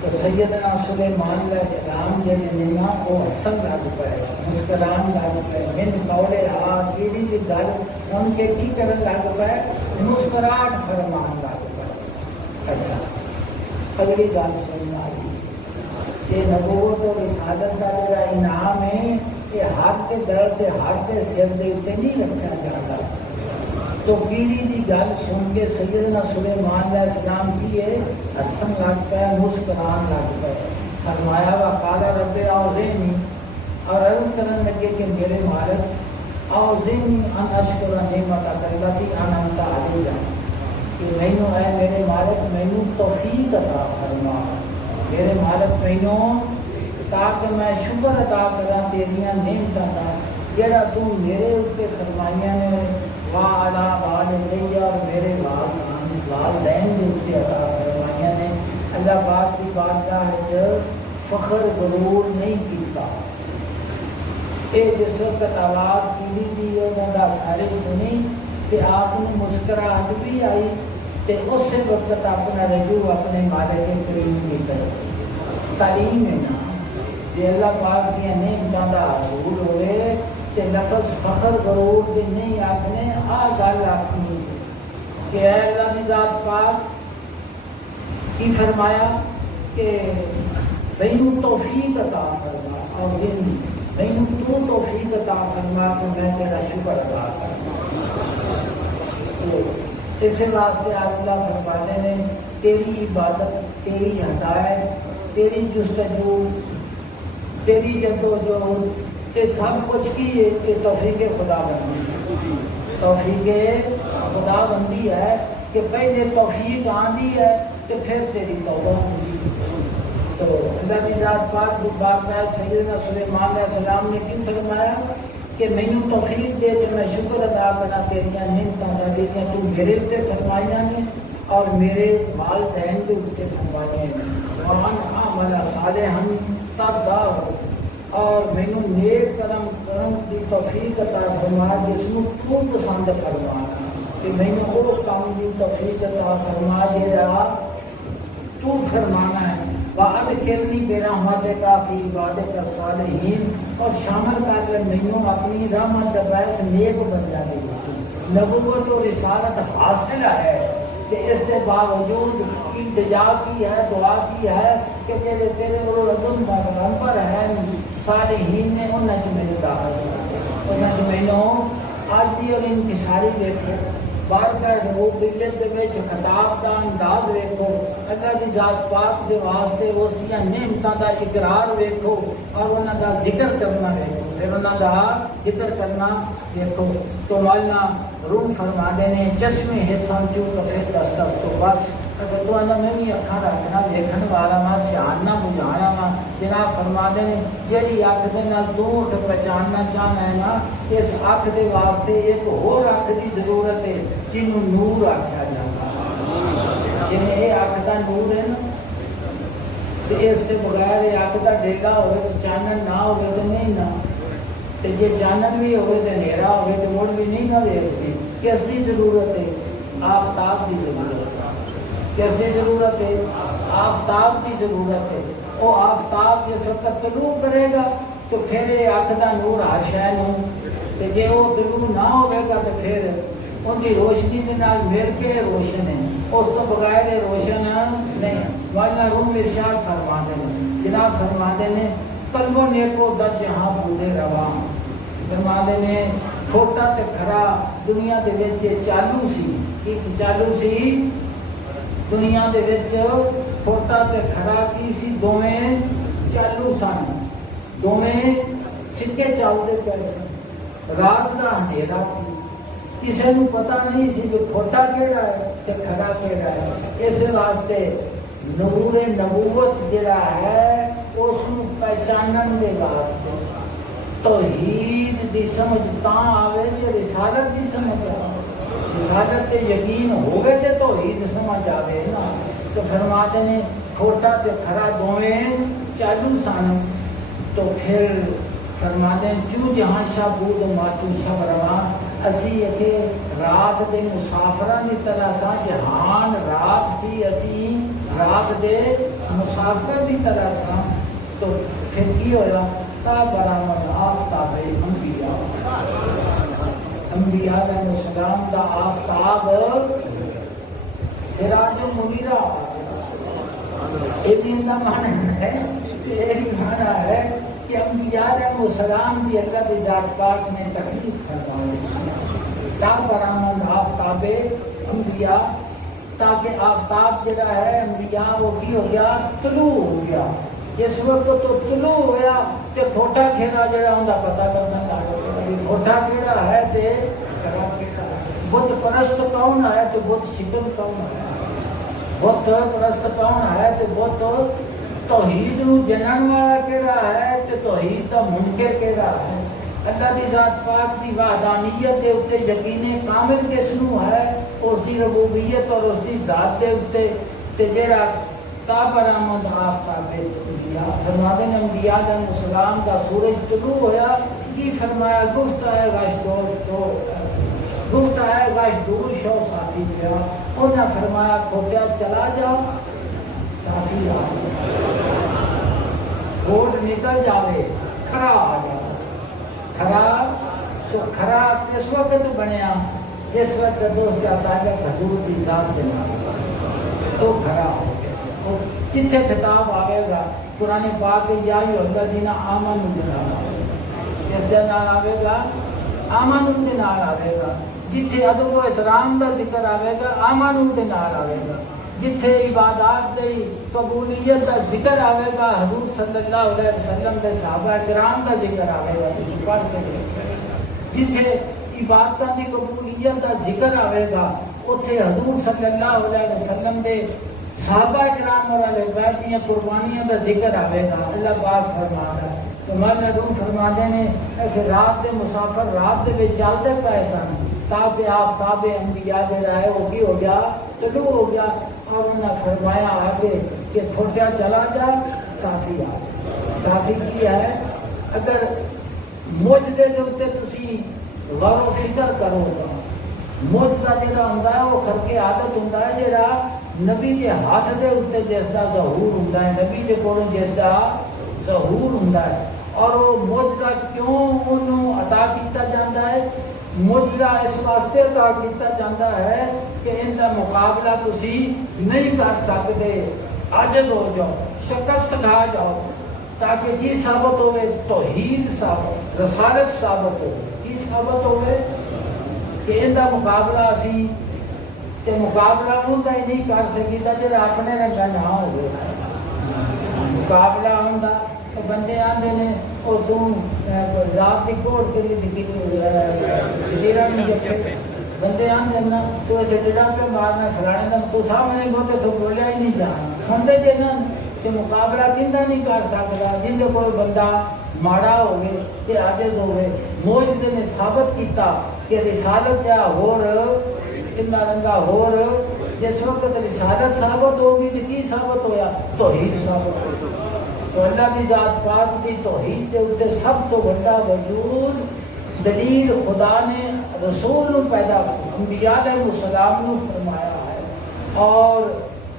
تو سیدنا سلیمان علیہ السلام جڑے نے نا وہ ہسن لگ پے، مسکران لگ پے، من قولے کیڑی دی گل سن کے کی کرن لگ پے، مسکراہٹ فرمان لگ پے۔ اچھا اگلی گل سننا کہ نبوت اور رسالت کا جڑا انعام ہے یہ ہر کے در تے ہر کے سر دے اوتے نہیں رکھا جاتا، تو کیڑی دی گل سن کے سیدنا سلیمان علیہ السلام کی ہے ہسن لگ پے، مسکران لگ پے، فرمایا وقال رب اوزعنی، اور عرض کرنے لگے کہ میرے مالک اوزعنی ان اشکر نعمتک التی انعمت علی، کہ مینوں اے میرے مالک مینوں توفیق عطا فرما، میرے مالک مینوں تاکہ میں شکر ادا کراں تیریاں نعمتاں دا جڑا تو میرے اوپر فرمائیاں نے، وعلی والدی، اور میرے والدین دے اوپر عطا فرمائیاں نے۔ اللہ پاک کی بارگاہ وچ فخر غرور نہیں کیتا، اے جس وقت آواز کیڑی دی انہاں دا سارے سنی تے آپ نے مسکراہٹ بھی آئی تے اس وقت اپنا رجوع اپنے مالک کریم کی طرف، تعلیم ہے نا کہ اللہ پاک کی نعمتاں دا حصول ہوئے تے لفظ فخر غرور دے نہیں آکھنے، آ گل آکھنی کہ اے اللہ دی ذات پاک کی فرمایا کہ مینوں توفیق عطا فرما، اور یہ مینوں تو توفیق عطا فرما کہ میں تیرا شکر ادا کروں، تو اس واسطے اللہ فرمانے نے تیری عبادت، تیری ہدایت، تیری جستجو، تیری جدوجہد، یہ سب کچھ کی ہے کہ توفیق خدا بندی، توفیق خدا بندی ہے کہ پہلے توفیق آندی ہے تو پھر تیری توبہ ہوگی۔ تو اللہ کی ذات پاک باقاعدہ سیدنا سلیمان علیہ السلام نے کیوں فرمایا کہ مینوں توفیق دے تو میں شکر ادا کرنا تیریاں نعمتاں دا دیکھیں تو میرے اتنے فرمائیاں نے اور میرے والدین کے اتنے فرمائیاں نے وہاں عمل صالحا ترضاه اور مینوں نیک کرم کی توفیق عطا فرما جس کو تو پسند فرما کہ مینوں وہ کام کی توفیق عطا فرما جڑا تو فرمانا ہے وعد کرنی برحمتک فی عبادک الصالحین اور شامل کر لے مینوں اپنی رحمت کا باعث نیک بندہ دے نبوت اور رسالت حاصل ہے کہ اس کے باوجود التجا کی ہے دعا کی ہے کہ تیرے رضم پیغمبر ہیں صالحین نے انہیں جو میرے داخل کیا انہیں جو میں نے آجی اور انکساری دیکھو بار کر ربوبیت دے وچ خطاب دا انداز ویکھو اللہ دی ذات پاک دے واسطے اس دیاں نعمتاں دا اقرار ویکھو اور انہاں دا ذکر کرنا ویکھو پھر انہاں دا ذکر کرنا ویکھو تو مولانا روم فرما دے نے چشمے حسن جو کفے دستر تو بس اگر تو انہاں میں بھی اکھاں رکھنا ویکھن والا ماں سیاحنا بجھانا ماں جناب فرما دے نے جیڑی اکھ دے نال دور پہچاننا چاہنا ہے نا اس اکھ دے واسطے ایک اور اکھ دی ضرورت ہے جنوں نور آکھیا جاتا جی یہ اکھ دا نور ہے نا تو اس کے بغیر یہ اکھ دا ڈیلا ہوئے تو چانن نہ ہوئے تو نہیں نا تو جی چانن بھی ہوئے تو نیرا ہوئے تو مڑ بھی نہیں نہ ویکھدی کس دی ضرورت ہے آفتاب دی ضرورت ہے کس دی ضرورت ہے آفتاب کی ضرورت ہے وہ آفتاب جس وقت طلوع کرے گا تو پھر یہ اکھ دا نور ہر شے نوں تے جے وہ طلوع نہ ہوے گا تو پھر ان کی روشنی کے نال مل کے روشن ہے اس تو بغیر روشن نہیں مولانا روم ارشاد فرما دے جناب فرما دے نے قلب و نیکو دس یہاں پورے رواں فرما دے نے چھوٹا تے کھرا دنیا دے وچ چالو سی ایک چالو سی دنیا دے وچ چھوٹا تے کھڑا کی سی دوویں چالو سن دوویں سکے چلدے پئے رات دا اندھیرا سی کسی کو پتہ نہیں سی کہ چھوٹا کیڑا ہے تے کھڑا کیڑا ہے اس واسطے نور نبوت جڑا ہے اس نو پہچانن دے واسطے توحید دی سمجھ تاں آوے کہ رسالت دی سمجھ آوے رسالت تے یقین ہوگے تے توحید سمجھ آوے نا تو فرما دے نے چھوٹا تے کھڑا دوویں چالو سن تو پھر فرما دے چوں جہاں شاہ بود ماچو شب رواں اسی اکے رات دے مسافراں دی طرح سا جہان رات سی اسی رات دے مسافراں دی طرح سا تو پھر کی ہویا تا برآمد آفتاب انبیاء انبیاء علیہ السلام دا آفتاب سراج منیرہ ایک اندہ معنی ہے ایک معنی ہے کہ انبیاء علیہ السلام دی اللہ دی ذات پاک نے تکلیف فرمائی تا برآمد آفتاب انبیاء تاکہ آفتاب جڑا ہے انبیاء وہ کی ہو گیا طلوع ہو گیا جس وقت تو طلوع ہویا تے کھوٹا کھیرا جڑا ہوندا پتہ کرنا لگا کھوٹا کیڑا ہے تے کرا کیڑا بت پرست کون ہے تے بت شکل کون ہے بت پرست کون ہے تے بت توحید نو جنن والا کیڑا ہے تے توحید دا منکر کیڑا ہے اللہ دی ذات پاک دی وحدانیت دے اوتے یقین کامل کس نو ہے اس دی ربوبیت اور اس دی ذات دے اوتے تے جڑا تا برآمد آفتاب انبیاء فرما دے انبیاء علیہ السلام کا سورج طلوع ہویا کی فرمایا گفت ہے غش دور تو گفت ہے غش دور شو صافی پیا انہاں فرمایا کھوٹیا چلا جا صافی آ گھوڑ نکل جاوے کھڑا آ جا کھڑا تو کھڑا اس وقت بنیا جس وقت دوست جاتا ہے حضور کی ذات کے نام تو کھڑا ہو جتھے خطاب آئے گا قرآن پاک یا الذین آمنوا بنا اس دن آئے گا آمنوا کے نال آئے گا جتھے ادب و احترام دا ذکر آئے گا آمنوا کے نال آئے گا جتھے عبادات دی قبولیت دا ذکر آئے گا حضور صلی اللہ علیہ وسلم دے صحابہ کرام دا ذکر آئے گا پڑھ کے جتھے عبادتاں دی قبولیت دا ذکر آئے گا اتنے حضور صلی اللہ علیہ وسلم دے صحابہ کرام اور اہل بیت دی قربانیاں دا ذکر آئے گا. اللہ پاک فرما رہا ہے کہ مولا روح فرماتے ہیں کہ رات دے مسافر رات دے وچ چلتے پئے سن تاکہ آفتاب انبیاء جڑا ہے وہ بھی ہو گیا طلوع ہو گیا اور انہوں نے فرمایا آگے کہ تھوڑا چلا جا صافی آ. صافی کی ہے اگر مجھ دے اوتے تسی غور و فکر کرو گا مجھ کا جڑا ہوندا ہے وہ خرق عادت ہوندا ہے جڑا نبی کے ہاتھ دے اوتے جس دا ظہور ہوندا ہے نبی دے کولوں جس دا ظہور ہوندا ہے اور وہ معجزہ کیوں انہوں عطا کیتا جاتا ہے. معجزہ اس واسطے عطا کیتا جاتا ہے کہ ان کا مقابلہ تسی نہیں کر سکتے عاجز ہو جاؤ شکست کھا جاؤ تاکہ کی ثابت ہوئے توحید ثابت رسالت ثابت ہو کی ثابت ہوئے کہ ان کا مقابلہ اسی تے مقابلہ ان کا ہی نہیں کر سکی تا جب اپنے رنگا نہ ہوئے مقابلہ ہوں تو بندے آتے ہیں اور تم رات کی کوٹ کے لیے شدیرہ نہیں جبتے بندے آتے ہیں تو شدیرہ پہ مارنا فلانے کا تو سامنے گوتے تو بولیا ہی نہیں جانا سنتے جے نا کہ مقابلہ کندا نہیں کر سکتا جن کو کوئی بندہ ماڑا ہوئے تے عاجز ہوئے معجزے نے ثابت کیتا کہ رسالت یا ہور کندا رنگا ہور جس وقت رسالت ثابت ہوگی تو کی ثابت ہویا توحید ثابت ہوئی. تو اللہ کی ذات پاک کی توحید کے اوپر سب تو بڑا وجود دلیل خدا نے رسول نو پیدا انبیاء علیہ السلام نو فرمایا ہے اور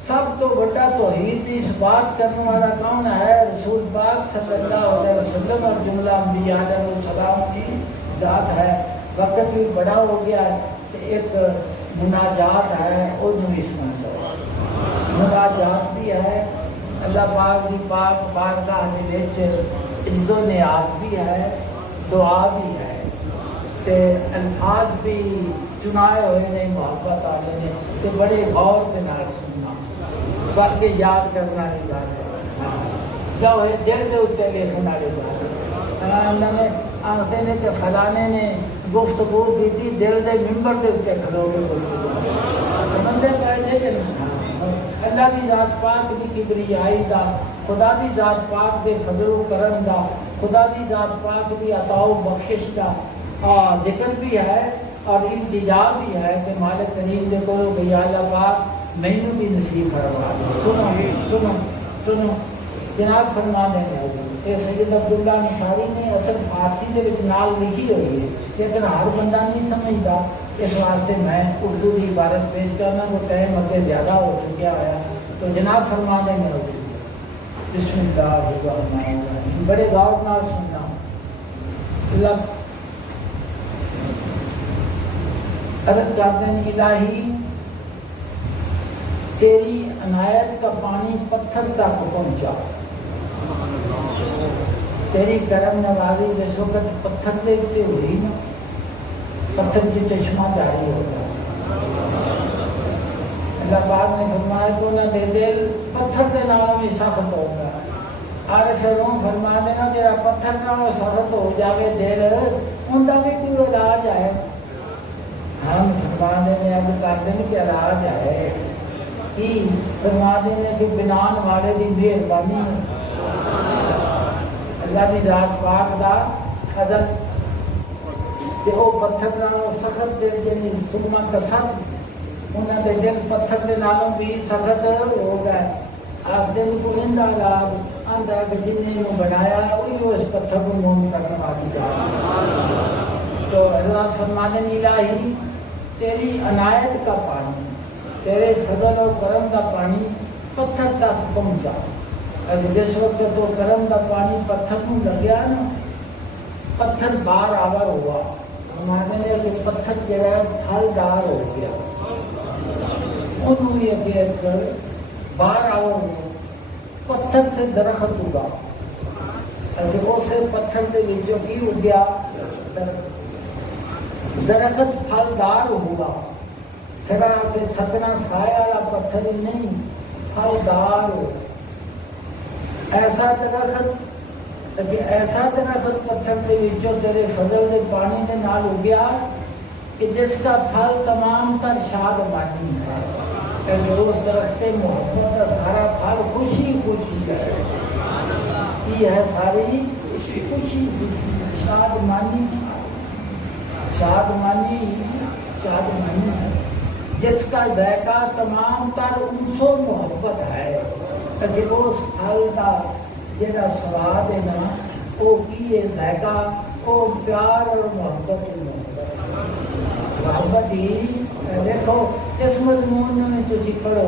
سب تو بڑا توحید کی اس بات کرنے والا کون ہے رسول پاک صلی اللہ علیہ وسلم اور جملہ انبیاء علیہ السلام کی ذات ہے. وقت بھی بڑا ہو گیا ہے تو ایک مناجات ہے وہ بھی سنا مناجات بھی ہے اللہ پاک کی پاک بارگاہ دے وچ عزت و نیاز بھی ہے دعا بھی ہے تے الفاظ بھی چنائے ہوئے نے محبت والے نے تے بڑے غور کے نال سننا بلکہ یاد کرنا نہیں جاتا جو ہے دل کے اتنے لکھنے والے جاتے انہوں نے آخر نے کہ فلانے نے گفتگو کی تھی دل دے ممبر کے اتنے کھلو کے گفتگو سمجھتے پائے کہ اللہ کی ذات پاک کی کبریائی دا خدا کی ذات پاک دے فضل و کرم دا خدا کی ذات پاک کی عطا و بخشش دا ذکر بھی ہے اور التجا بھی ہے کہ مالک کریم دے کو کہ یا اللہ پاک مینوں بھی نصیب فرما سنو سنو سنو جناب فرما دینے کہ سید عبداللہ انصاری نے اصل فارسی دے وچ نال لکھی ہوئی ہے لیکن ہر بندہ نہیں سمجھتا اس واسطے میں اردو کی عبارت پیش کرنا وہ ٹائم اگے زیادہ ہو چکا ہے تو جناب فرما دیں گے بسم اللہ الرحمن الرحیم بڑے غور نال سننا اللہ عرض کرتے ہیں الہی تیری عنایت کا پانی پتھر تک پہنچا تیری کرم نوازی جس وقت پتھر دے اتے ہوئی نا پتھر کی چشمہ جاری ہوتا اللہ پاک نے فرمایا کہ انہوں نے دل پتھر دے نالوں میں سخت ہوگا عارف روم فرما دینا جرا پتھر نالوں سخت ہو جاوے دل ان کا بھی کوئی علاج ہے ہم فرما دینے اب کر دیں کہ علاج ہے کی فرما دینے کہ بنان والے دی مہربانی اللہ دی ذات پاک دا فضل کہ وہ پتھر نالوں سخت دل جنی سکما کسد انہوں نے دل پتھر دے نالوں بھی سخت ہو گئے آپ دل کو اندہ علاج اندہ کہ جنہیں نے بنایا وہی اس پتھر کو مومن کرنے والی جائے تو اللہ فرمانے الہی تیری عنایت کا پانی تیرے فضل و کرم کا پانی پتھر تک پہنچا جس وقت تو کرم کا پانی پتھر کو لگیا نا پتھر بار آور ہوا ہمارے کہ پتھر جو ہے پھلدار ہو گیا انہوں یہ دیکھ کر بار آور ہوا پتھر سے درخت ہوگا اسے پتھر کے نیچوں کی ہو گیا درخت پھلدار ہوگا سڑا کہ سکنا سایہ والا پتھر ہی نہیں پھلدار ہو ایسا درخت ایسا درخت پتھر کے نیچوں تیرے فضل دے پانی دے نال ہو گیا کہ جس کا پھل تمام تر شادمانی ہے، کہ اس درخت محبت کا سارا پھل خوشی خوشی ہے، یہ ہے ساری خوشی خوشی شادمانی شادمانی شادمانی ہے، جس کا ذائقہ تمام تر انس و محبت ہے، کہ اس پھل کا جڑا سواد ہے نا وہ کی ہے ذائقہ، وہ پیار اور محبت محبت ہی دیکھو اس مضمون میں تسی پڑھو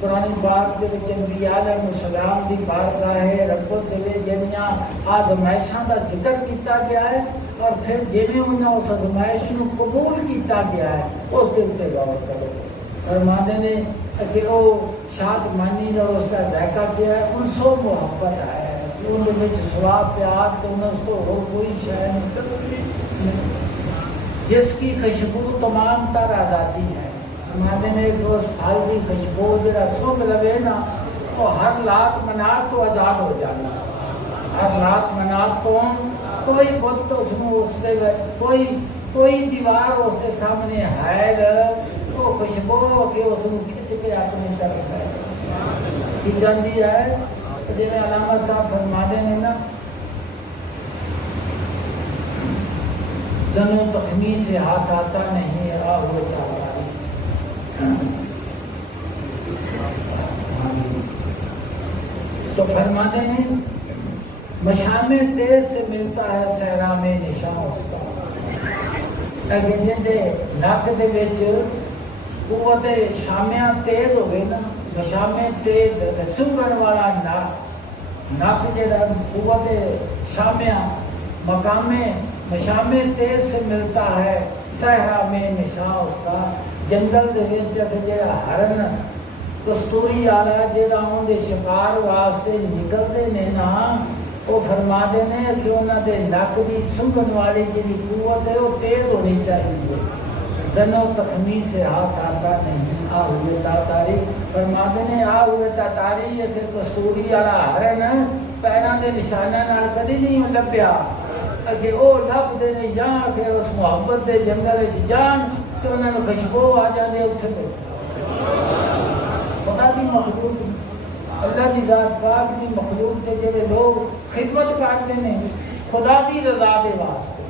قرآن پاک کے انبیاء علیہ السلام دی بارگاہ ربت دے جڑیاں آزمائشاں دا ذکر کیتا گیا ہے، اور پھر جنہیں انہوں اس آزمائش کو قبول کیتا گیا ہے اس کے اوپر غور کرو۔ فرماتے نے کہ وہ شادمانی کا اس کا ذائقہ کیا ہے، انس و محبت ہے، ان کے سواب پیار تو انس تو ہو کوئی شے نہیں، جس کی خوشبو تمام تر آزادی ہے۔ فرماتے نے کہ اس پھل کی خوشبو جڑا سونگ لگے نا وہ ہر لات منات تو آزاد ہو جانا، ہر رات منات تو کوئی بت اس کوئی دیوار اس کے سامنے ہے وہ خوشبو کہ اس کو کھچ کے اپنی طرف ہے کی جاندی ہے۔ جی میں علامہ صاحب فرما دیں نا زنوں تخمی سے ہاتھ آتا نہیں آ ہوتا تو فرماتے ہیں مشام تیز سے ملتا ہے صحرا میں نشان اس کا، لیکن جن دے نک دے وچ قوت شامیاں تیز ہو گئی نا، مشام تیز سنگن والا نک جڑا قوت شامیاں مقام مشام تیز سے ملتا ہے صحرا میں نشان اس کا، جنگل دے وچ جڑا ہرن کستوری والا جڑا ان دے شکار واسطے نکلتے نے نا وہ فرماتے ہیں کہ انہوں دے نک دی سنگن والی جی قوت ہے وہ تیز ہونی چاہیے، زنوں تخمی سے ہاتھ آتا نہیں آ ہوئے تاتاری۔ فرماتے ہیں آ ہوئے تاتاری یہ کہ کستوری والا ہرن پیروں کے نشانہ نال کدی نہیں لبیا، کہ وہ لب دے نے جان کہ اس محبت دے جنگل جان کہ انہوں نے خوشبو آ جانے اتنے پہ خدا دی مخلوق اللہ دی ذات پاک دی مخلوق کے جڑے لوگ خدمت کرتے ہیں خدا دی رضا دے واسطے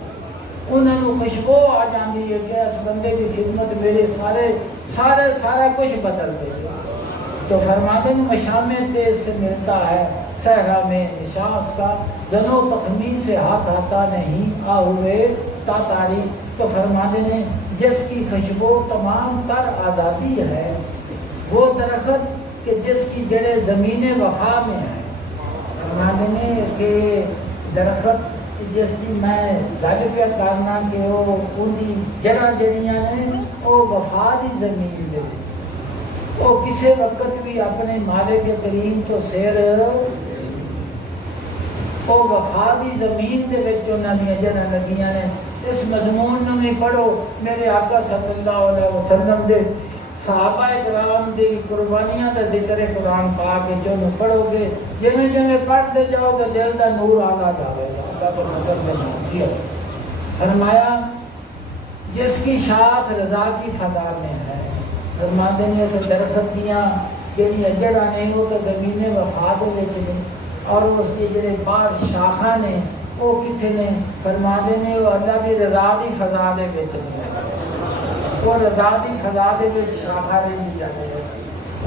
انہوں نے خوشبو آ جاندی ہے کہ اس بندے کی خدمت میرے سارا کچھ بدل دے۔ تو فرماتے ہیں مشام تیز سے ملتا ہے صحرا میں نشان اس کا، زنوں تخمی سے ہاتھ آتا نہیں آ ہوئے تاتاری۔ تو فرماتے ہیں جس کی خوشبو تمام تر آزادی ہے، وہ درخت کہ جس کی جڑے زمین وفا میں ہے۔ فرماتے ہیں کہ درخت جس کی میں گل پہ کرنا کہ وہ ان کی جڑاں جڑیاں نے وہ وفا دی زمین دے وہ کسی وقت بھی اپنے مالک کریم تو سیر وہ وفا دی زمین دے وچ انہاں دی جڑاں لگیاں نے۔ اس مضمون نوں بھی پڑھو میرے آقا صلی اللہ علیہ وسلم دے صحابہ کرام دی قربانیاں دا ذکر قرآن پاک جو پڑھو گے جویں جویں پڑھتے جاؤ گے دل دا نور آتا جاوے گا۔ فرمایا جس کی شاخ رضا کی فضا میں ہے، فرماتے ہیں کہ درخت دیاں جڑیاں جڑاں نے وہ تو زمین وفا دے وچ نے، اور اس کے جڑے باہر شاخاں نے وہ کتنے نے؟ فرماتے ہیں وہ اللہ کی رضا دی فضا دے وچ نے، وہ رضا دی فضا دے وچ شاخاں رہی جاندے ہیں۔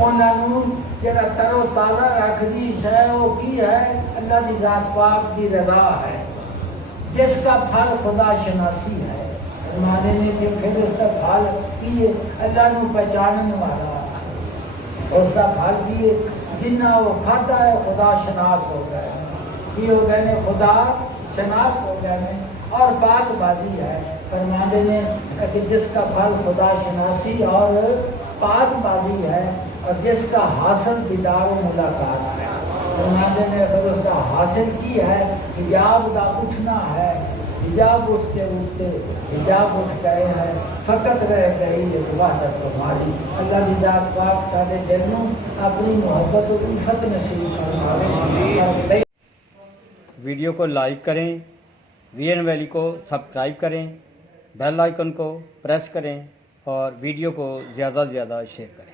انہوں جڑا تر و تازہ رکھ دی شے وہ کی ہے؟ اللہ دی ذات پاک دی رضا ہے، جس کا پھل خدا شناسی ہے۔ فرمانے میں کہ پھر اس کا پھل کی ہے؟ اللہ نو پہچاننے والا، اس کا پھل کی ہے؟ جنہ وہ کھاتا ہے خدا شناس ہو گئے، یہ ہو گئے نے خدا شناس ہو گئے نے، اور پاک بازی ہے۔ فرمانے میں کہ جس کا پھل خدا شناسی اور پاک بازی ہے، اور جس کا حاصل دیدار و ملاقات ہے۔ فرماتے ہیں پھر اس کا حاصل کی ہے؟ حجاب دا اٹھنا ہے، حجاب اٹھتے اٹھتے حجاب اٹھ گئے ہیں، فقط رہ گئی ایک وحدت ہماری۔ اللہ کی ذات پاک سارے دل میں اپنی محبت و الفت نصیب فرمائے۔ ویڈیو کو لائک کریں، وی این ویلی کو سبسکرائب کریں بیل آئیکن کو پریس کریں اور ویڈیو کو زیادہ سے زیادہ شیئر کریں.